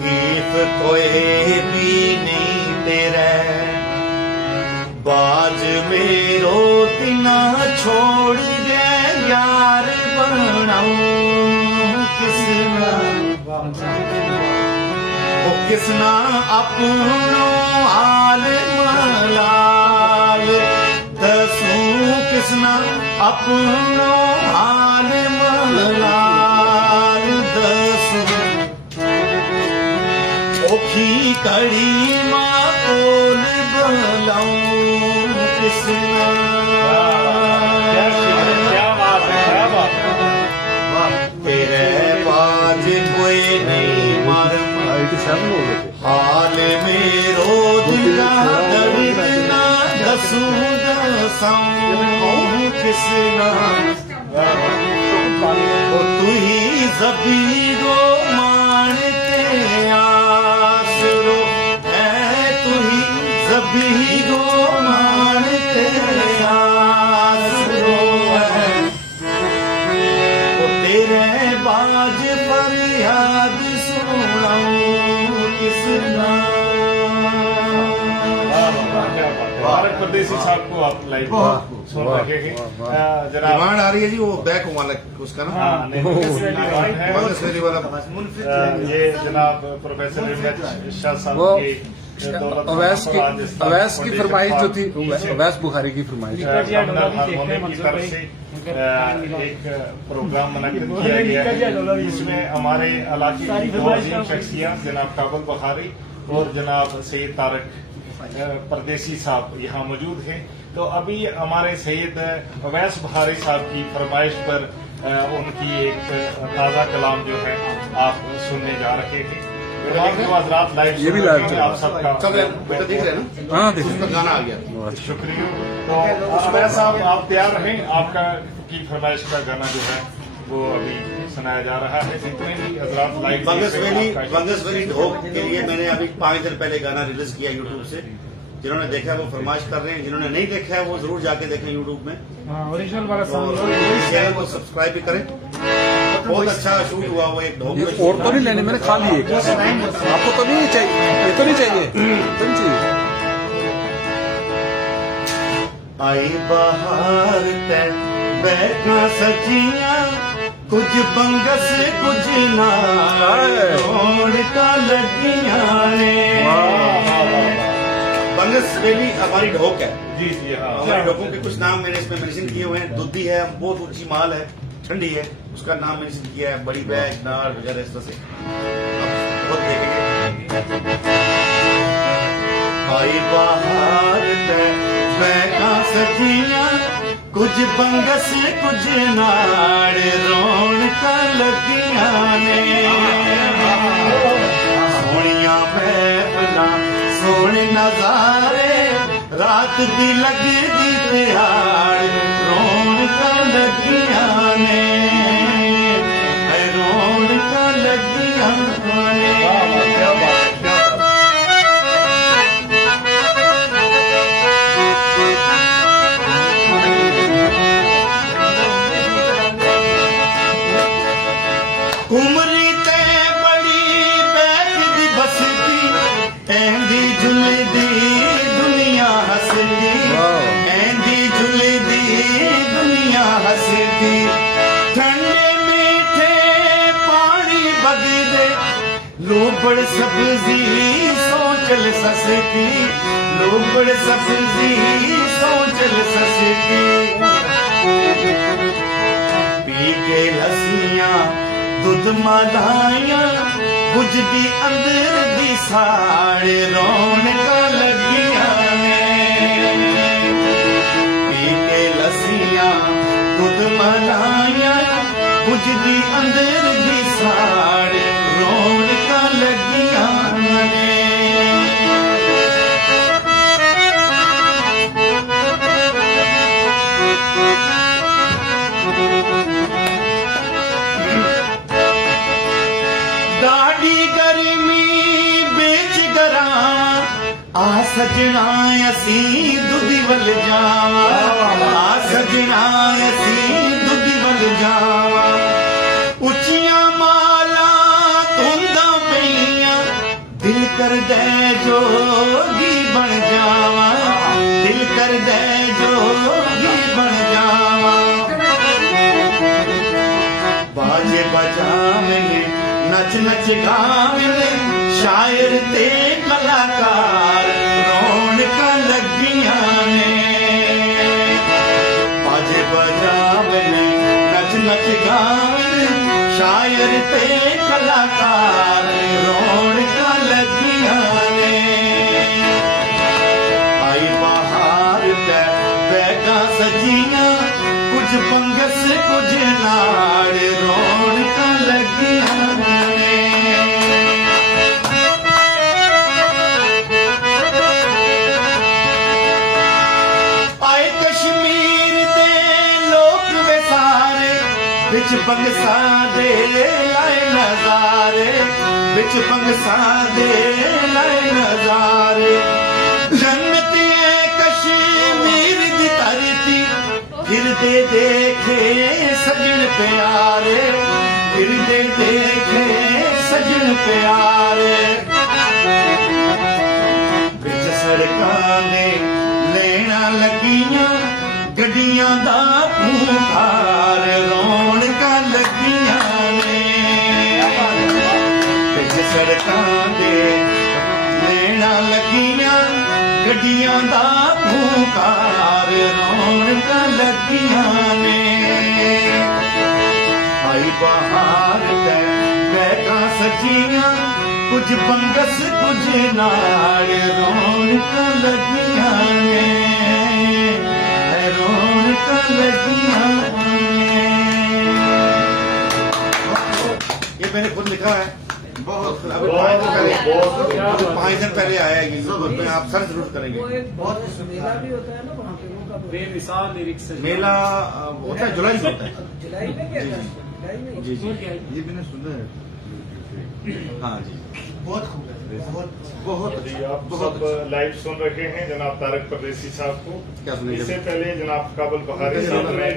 कीफ कोई भी नहीं तेरे बाज मेरो तिना छोड़ दे यार बनाऊं किसना वो किसना अपनो हाल मलाल दसूं किसना अपनो हाल मलाल दसूं ओखी कड़ी मां कोल बुलाऊं किसना क्या बात है क्या बात किस नाम ओ तू ही ज़बीरो मानते आसरो है तू ही ज़बीरो मानते आसरो है ओ तेरे बाज फरियाद सुनाऊं किस नाम। भारत परदेसी साहब को आप लाइव सुन रहे हैं जनाब। डिमांड आ रही है जी, वो बैक वाला उसका ना, हाँ, नहीं, है। मंगस वैली वाला। ये जनाब प्रोफेसर हिम्मत शाह साहब वो की अवैस की फरमाइश जो थी, अवैस बुखारी की फरमाइश। हारमोनियम की तरफ से एक प्रोग्राम मुनक्किद किया गया है। इसमें हमारे इलाके की दो अजीम शख्सियत जनाब काबुल बुखारी और जनाब सैयद तारक परदेसी साहब यहाँ मौजूद हैं। तो अभी हमारे सैयद अवैस बुखारी साहब की फरमाइश पर उनकी एक ताज़ा कलाम जो है आप सुनने जा रहे थे। जो हजरात लाइव ये भी लाइव आप सबका बेटा दिख रहे हैं ना, हाँ देखिए उसका गाना आ गया। शुक्रिया। तो अवैस साहब आप तैयार रहें, आपका की फरमाइश का गाना जो है वो अभी सुनाया जा रहा है। जितने भी हजरात लाइव बंगस वैली ढोक के लिए मैंने अभी 5 दिन पहले गाना रिलीज किया यूट्यूब से। जिन्होंने देखा है वो फरमाइश कर रहे हैं, जिन्होंने नहीं देखा है वो जरूर जाके देखें यूट्यूब में। ओरिजिनल वाला चैनल को सब्सक्राइब भी करें। बहुत अच्छा शूट हुआ वो एक ढोक ये में। और तो नहीं लेने, मैंने खा लिए। आपको तो नहीं चाहिए, ये तो नहीं चाहिए, तो नहीं चाहिए। आई बाहर तै बैठा सजिया कुछ बंगस कुछ नाल का लगिया ने। बंगस वैली हमारी ढोक है जी जी हाँ। हमारे लोगों के कुछ नाम मैंने इसमें मेंशन किए हुए हैं। दूधी है, बहुत ऊंची माल है, ठंडी है, उसका नाम मेंशन किया है। बड़ी बैग नार वगैरह इस तरह से बहुत देखेंगे। आई बाहर बैठा सजिया कुछ बंगस कुछ नाड़ रोन का लगिया ने। सोनिया महफिला सोने नजारे रात दी लगदी तिहाड़ रोन का लगिया ने रोन का लगिया ने। उमरी ते बड़ी बैठ दी बसती एंदी झुलदी दुनिया हसदी एंदी झुलदी दुनिया हसदी। ठंडे मीठे पानी बगदे लोबड़ सब्जी सोचल ससती लोबड़ सब्जी सोचल ससती। पी के लस्सियां दुध मलाइया बुझदी अंदर दी साड़ रौनका लगिया ने। पी के लस्सियां दुध मलाइया बुझदी अंदर दी साड़ रौनका लगिया ने। दाढ़ी गर्मी बेच गरावा आ सजना असी दुधी वल जावा आ सजना असी दुधी वल जावा। उचियां माला धुंदा पईयां दिल कर दे जोगी बन जावा दिल कर दे जोगी बन जावा। बाजे बजावने नच नच गावने शायर ते कलाकार रौनका लगिया ने। बाजे बजावने नच नच गावने शायर ते कलाकार रौनका लगिया ने। आई बाहर ते बैगा सजिया कुछ बंगस कुछ नाड़ रौनका लगिया ने। आए कश्मीर दे बिच बंगसा दे लाए नजारे, बिच बंगसा दे लाए नजारे। जन्नती है कश्मीर दी धरती, फिरदे देखे सजन प्यारे, फिरदे देखे सजन प्यारे। बिच सड़कां दे लेना लगियां गड्डियां दा खूंखार, रौनकां लगियां ने। बिच सड़कां दे लेना लगियां गड्डियां दा खूंखार, रौनकां लगियां ने। आई बहार ते बैठा सजियां, कुछ बंगस कुछ नाड़, रौनकां लगियां ने, रौनकां लगियां ने। ये मैंने खुद लिखा है, बहुत अभी 5 दिन पहले, 5 दिन पहले आया है ये, मैं आप सर जरूर करेंगे। बहुत मेला भी होता है ना वहाँ पे, वो का बेमिसाल लिरिक्स है। मेला होता है जुलाई में होता है। जुलाई में क्या था? जुलाई में जी जी, ये मैंने सुना है। हाँ जी, बहुत खूब है, बहुत बहुत जी, आप सब लाइव सुन रहे हैं जनाब तारक परदेसी साहब को। क्या सुनेंगे? इससे पहले जनाब काबुल बहारी साहब ने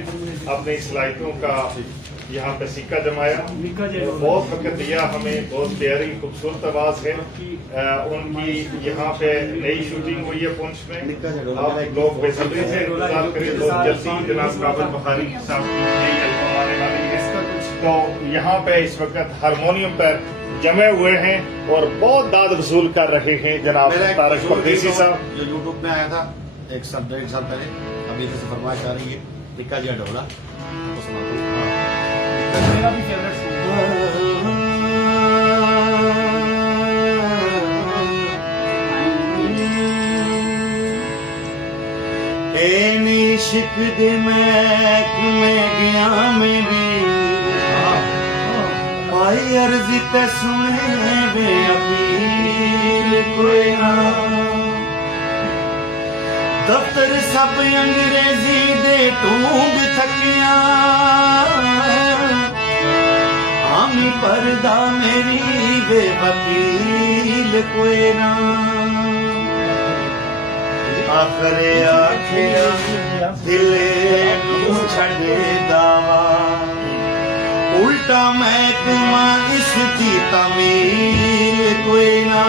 अपनी स्लाइडों का यहाँ पे सिक्का जमाया, बहुत वक्त दिया हमें, बहुत प्यारी खूबसूरत आवाज है उनकी। यहाँ पे नई शूटिंग हुई है पुंछ में, आप लोग बेसब्री से इंतजार करें, बहुत जल्दी जनाब काबुल बहारी साहब की नई एल्बम आने वाली है। तो यहाँ पे इस वक्त हारमोनियम पर जमे हुए हैं और बहुत दाद वसूल कर रहे हैं जनाब मेरा एक तारक परदेसी साहब। जो यूट्यूब में आया था 1 साल 1.5 साल पहले, अभी से फरमाइश आ रही है, टिक्का जी ढोला तो सुना दो। मेरा भी फेवरेट सॉन्ग इश्क दे महक में गया मैं भी, पाई अर्जी ते सुने वे अपील कोई ना। दफ्तर सब अंग्रेजी दे ढूंढ थकिया, हम पर्दा मेरी वे वकील कोई ना। आखरे आखिया दिले नू छड़े दावा, उल्टा महकमा इसकी तमील कोई ना।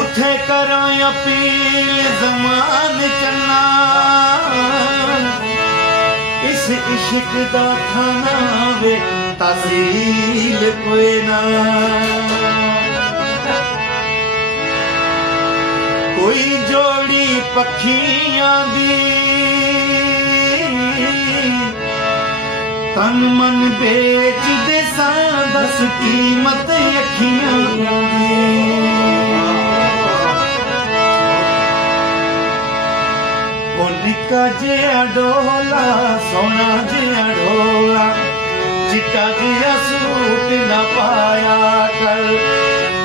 उठे करा अपील जमान चन्ना, इस इश्क दा खाना वे तहसील कोई ना। कोई जोड़ी पखियां दी तन मन बेच दे सा, दस कीमत अखियां दी। वो निक्का जिहा डोला, सोना जिहा डोला, चिट्टा जिहा सूट न पाया कर।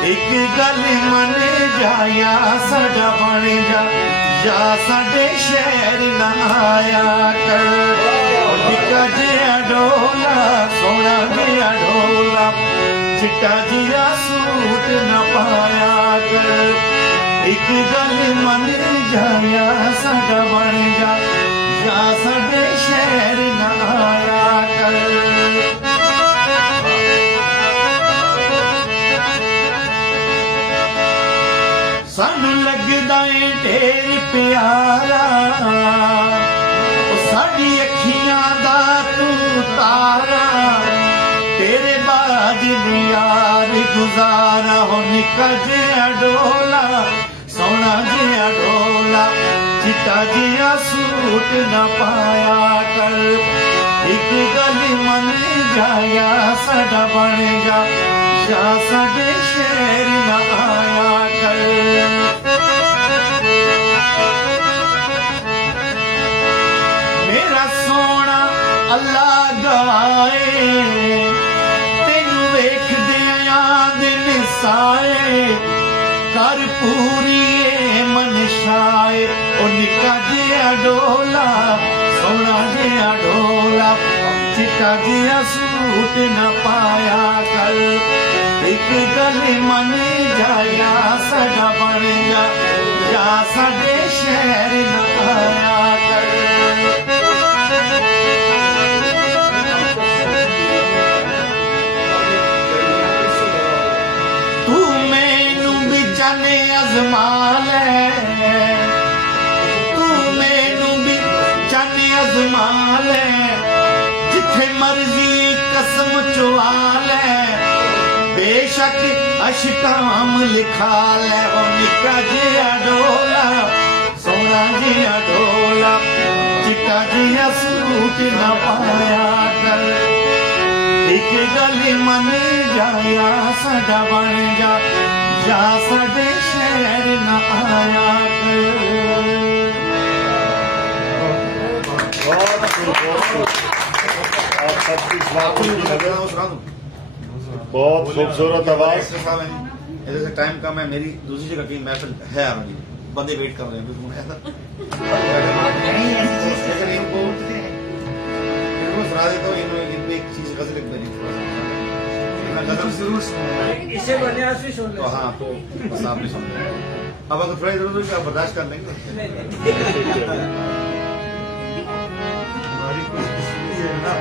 एक गल मन जाया साडा बन जा, या साडे शहर ना आया कर। निक्का जिहा डोला, सोना जिहा डोला, चिट्टा जिहा सूट न पाया कर। एक गल मन जाया साडा बन जा, या साडे शहर ना आया कर। सानू लगदा है ढेर प्यारा, साडी अखियां दा तू तारा। तेरे बाज यार गुजारा हो, निक्का जिहा डोला, सोना जिहा डोला, चिट्टा जिहा सूट न पाया कर। एक गल मन जाया साडा बन जा, या साडे शहर न आया कर। मेरा सोना अल्लाह गवाए, तेनू वेखदे दिन साए। कर पूरी मनशाए, ओ निक्का जिहा डोला, सोना जिहा डोला, चिट्टा जिया सूट न पाया कर, एक गल मन जाया साडा बन जा, या साडे शहर न आया कर। तू मैनू भी जाने अजमा ले, तू मैनू भी जाने अजमा ले, जिथे मर्जी कसम चुआ ले, बेशक अशकाम लिखा ले। ओ निका जिया डोला सोना जिया डोला, चिट्टा जिया सूट न पाया कर, एक गल मन जाया साडा बन जा, या साडे शहर न आया कर। आप सबकी बातों की नजर बहुत खूबसूरत आवाज। ऐसे टाइम कम है, मेरी दूसरी जगह की महफिल है आगे, बंदे वेट कर रहे हैं, सुना देता हूँ। इनको एक चीज गजल मेरी इसे बढ़िया से सुन तो हाँ, तो बस आप भी सुन रहे अब अगर थोड़ा इधर उधर आप बर्दाश्त कर लेंगे। हमारी कुछ है ना,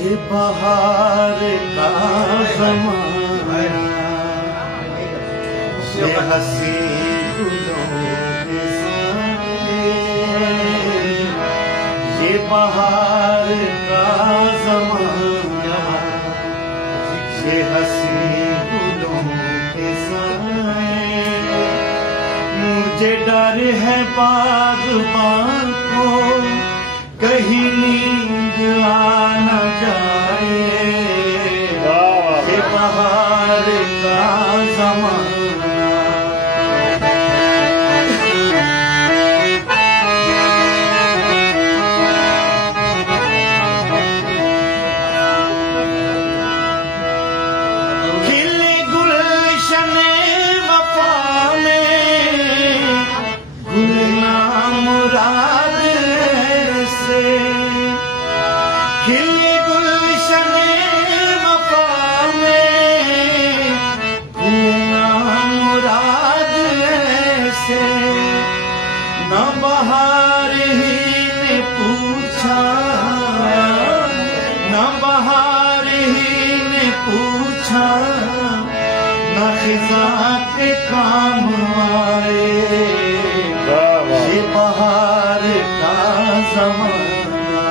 ये बहार का ज़माना, ये हंसी गुलों के साए, ये बहार का ज़माना, ये हंसी गुलों के साए। मुझे डर है बाग़बान को कहीं नींद आ न जाए, ये बहार का ज़माना। खिले गुलशन वफा में, गुलनाम मुराद से, खिले गुलशन वफा में, गुलनाम मुराद से। न बहार ही ने पूछा, न बहार ही ने पूछा, न खिज़ा के काम आए, ये बहार का ज़माना,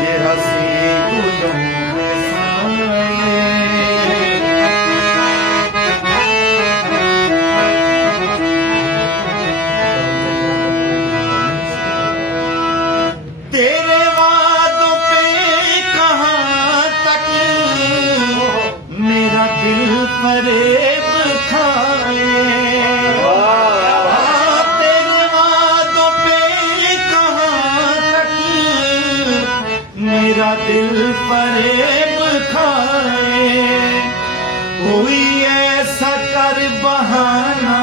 ये हंसी गुलों के साए। तेरे वादों पे कहाँ तक मेरा दिल फरेब खाए, तेरे वादों पे कहाँ तक मेरा दिल फरेब खाए। कोई ऐसा कर बहाना,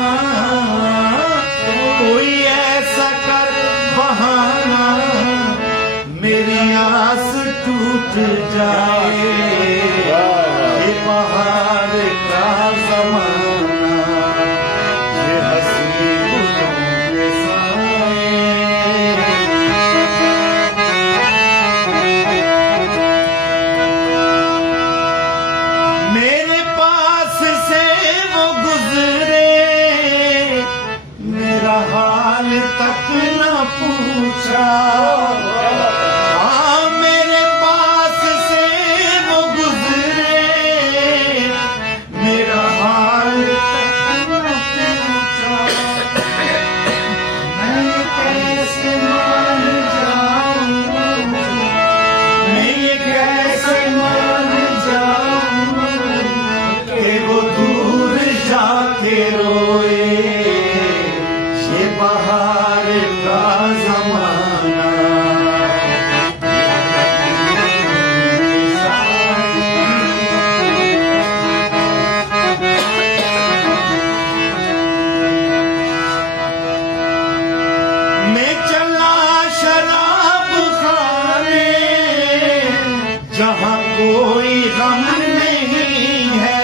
कोई ऐसा कर बहाना, मेरी आस टूट जाए, ये बहार का ज़माना, ये हंसी गुलों के साए। मेरे पास से वो गुजरे, मेरा हाल तक न पूछा, हाँ मेरे पास से वो गुजरे, जहाँ कोई गम नहीं है,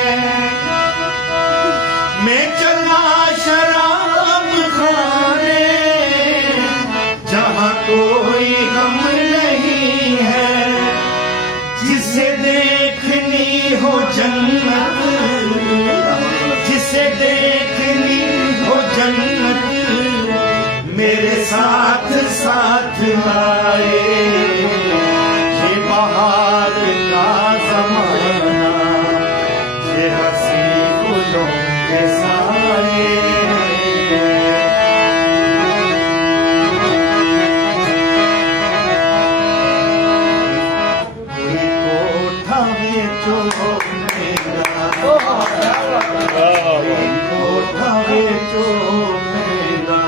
मैं चला शराब खाने, जहाँ कोई गम नहीं है, जिसे देखनी हो जन्नत, जिसे देखनी हो जन्नत, मेरे साथ साथ आए। ये बहार का ज़माना, ये हंसी फूलों के साए। कोई कोठा बेचो मेरा, कोई कोठा बेचो मेरा,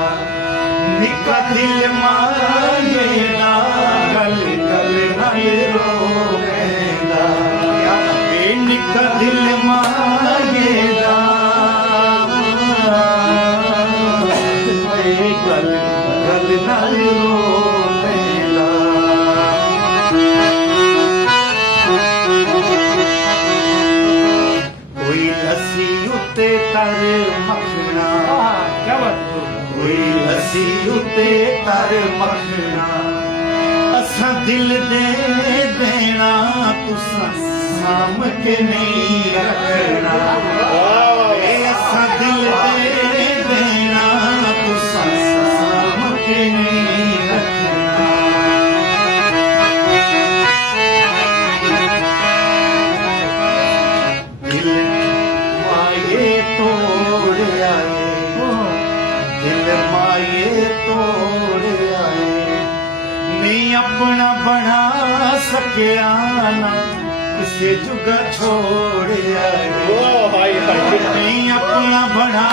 निका दिल मांगेगा, गल गल नल रोएगा, निका दिल मांगेगा, गल गल नल रोएगा। कोई लस्सी उत्ते तर मखना, क्या बात है? कोई लस्सी उत्ते तर मखना, असा दिल दे देना, तुसा साम के नहीं रखना। असा दिल दे देना, तुसा साम के नहीं रखना। दिल माये तोड़ आए, दिल माये तोड़ आए, मैं अपना बना सकिया ना, किसे जुगा छोड़ आए। मैं अपना बना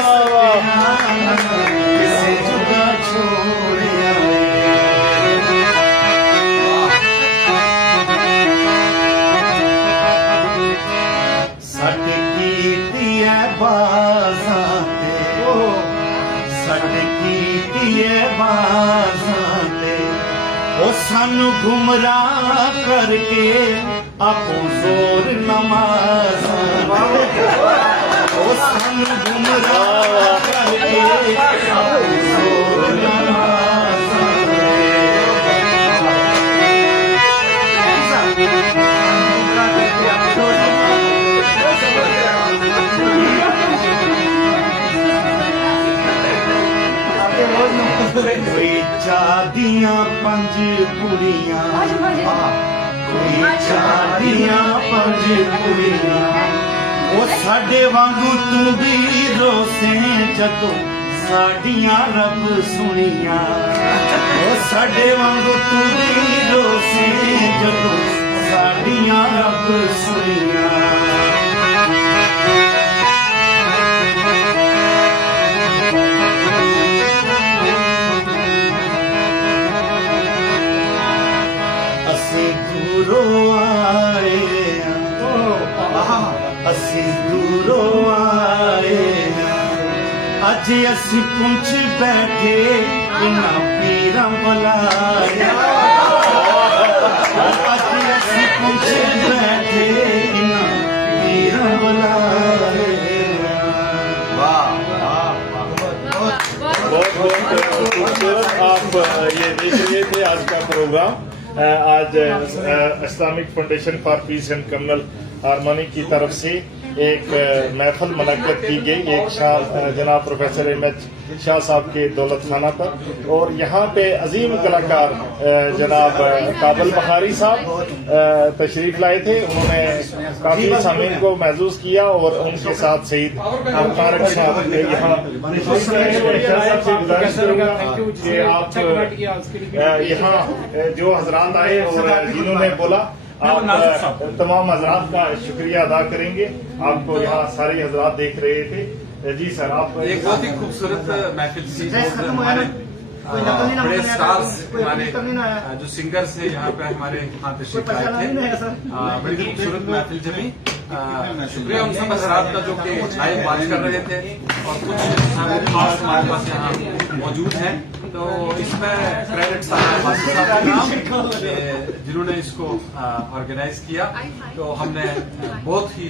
सकिया ना, किसे जुगा छोड़ आए। सट कीती है बाज़ां ते, सट कीती है बाज़ां ते, ओ सानू गुमराह करके आपो जोर नमाज़ां ते, ओ सानू गुमराह करके आपो जोर नमाज़ां ते। कोई चादियां पंज कुड़ियां, कोई चादियां पंज कुड़ियां, ओ साडे वांगू तू भी रोसे जदों साडियां रब सुनियां। ओ साडे वांगू तू भी रोसे जदों साडियां रब सुनियां। दूरों आए, असी दूरों आए, अज असी पुंछ बैठे इन्हां पीरां बुलाया। अज असी पुंछ बैठे इन्हां पीरां बुलाया। बहुत बहुत खूबसूरत आप ये देख रहे थे आज का प्रोग्राम। आज Islamic foundation for peace and communal harmony की तरफ से एक महफिल मुनक्कद की गई, एक शाह जनाब प्रोफेसर एम.एच. शाह साहब के दौलत खाना पर, और यहाँ पे अजीम कलाकार जनाब काबिल बखारी साहब तशरीफ लाए थे। उन्होंने काफी सामीन को महसूस किया और उनके साथ शहीद तारक साहब यहाँ से गुजारिश करूंगा कि आप यहाँ जो हजरात आए और जिन्होंने बोला, आप तमाम हजरात का शुक्रिया अदा करेंगे। आपको यहाँ सारे हजरात देख रहे थे। जी सर, आप एक बहुत ही खूबसूरत महफिल थी। हमारे बड़े स्टार्स, हमारे जो सिंगर्स है यहाँ पे हमारे यहाँ तशरीफ लाए थे। बड़ी खूबसूरत महफिल जमी। शुक्रिया उन सब हजरात का जो कि लाइव बात कर रहे थे और कुछ खास हमारे पास यहाँ मौजूद हैं। तो इसमें क्रेडिट सारा बासी साहब का नाम, जिन्होंने इसको ऑर्गेनाइज किया। तो हमने बहुत ही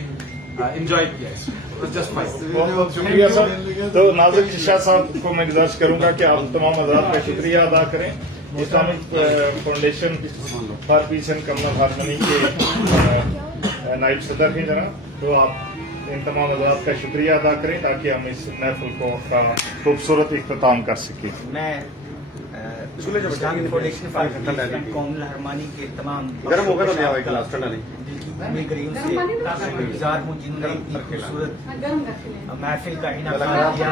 इंजॉय किया इसको, जस्ट फाइन। बहुत बहुत शुक्रिया सर। तो नाज़िर शाह साहब को मैं गुजारिश करूंगा कि आप तमाम हज़रात का शुक्रिया अदा करें। Islamic foundation for peace and common harmony के नायब सदर हैं जनाब, तो आप इन तमाम हज़रात का शुक्रिया अदा करें ताकि हम इस महफिल को का खूबसूरत इख्तिताम कर सकें। मैं इस्लामिक फाउंडेशन फॉर कौमुल हरमानी के तमाम गर्म होगा तो क्या होगा लास्ट टाइम उम्मीदवारों से शुक्रगुजार हूँ जिन्होंने इतनी खूबसूरत महफिल का इनाकाम किया।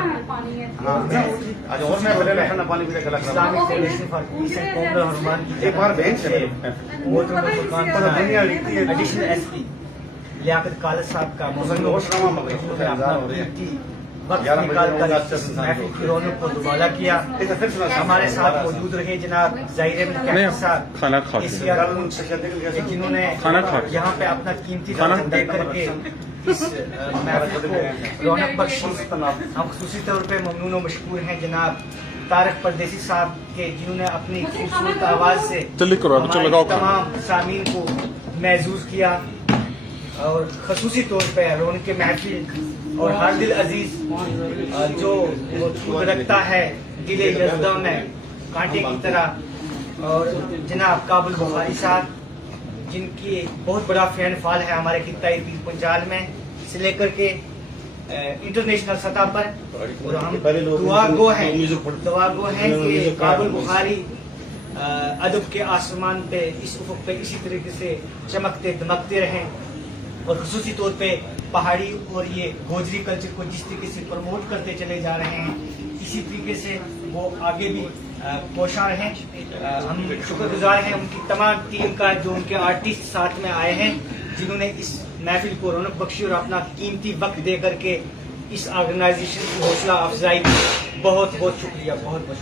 आज और मैं बोले ठंडा पानी पीने गला खराब Islamic foundation for peace and communal harmony एक बार बेंच है एडिशनल एसपी लियाकत कालद साहब का वक्त निकाल कर महफिल की रौनक को दुबारा किया। हमारे साथ मौजूद रहे जनाब ज़ाहिर साहब, जिन्होंने यहाँ पे अपना कीमती वक्त दे करके इस महफिल को रौनक बख्शी। हम खुसूसी तौर पे ममनून और मशकूर हैं जनाब तारक परदेसी साहब के, जिन्होंने अपनी खूबसूरत आवाज से तमाम सामीन को महसूस किया। और खसूसी तौर पर रौनक महफिल और हर दिल अजीज जो छू रखता है दिल यज़दा में कांटे की तरह। और जनाब काबुल बुखारी साहब, जिनकी बहुत बड़ा फैन फॉल है हमारे खित्ता पीर पंजाल में से लेकर के इंटरनेशनल सतह पर। और हम दुआ गो हैं कि काबुल बुखारी अदब के आसमान पे इस उफ़क़ पे इसी तरीके से चमकते दमकते रहें। और खुसूसी तौर पे पहाड़ी और ये गोजरी कल्चर को जिस तरीके से प्रमोट करते चले जा रहे हैं, इसी तरीके से वो आगे भी कोशा रहें। हम शुक्रगुजार हैं उनकी तमाम टीम का, जो उनके आर्टिस्ट साथ में आए हैं, जिन्होंने इस महफिल को रौनक बख्शी और अपना कीमती वक्त दे करके इस ऑर्गेनाइजेशन की हौसला अफजाई। बहुत बहुत शुक्रिया, बहुत बहुत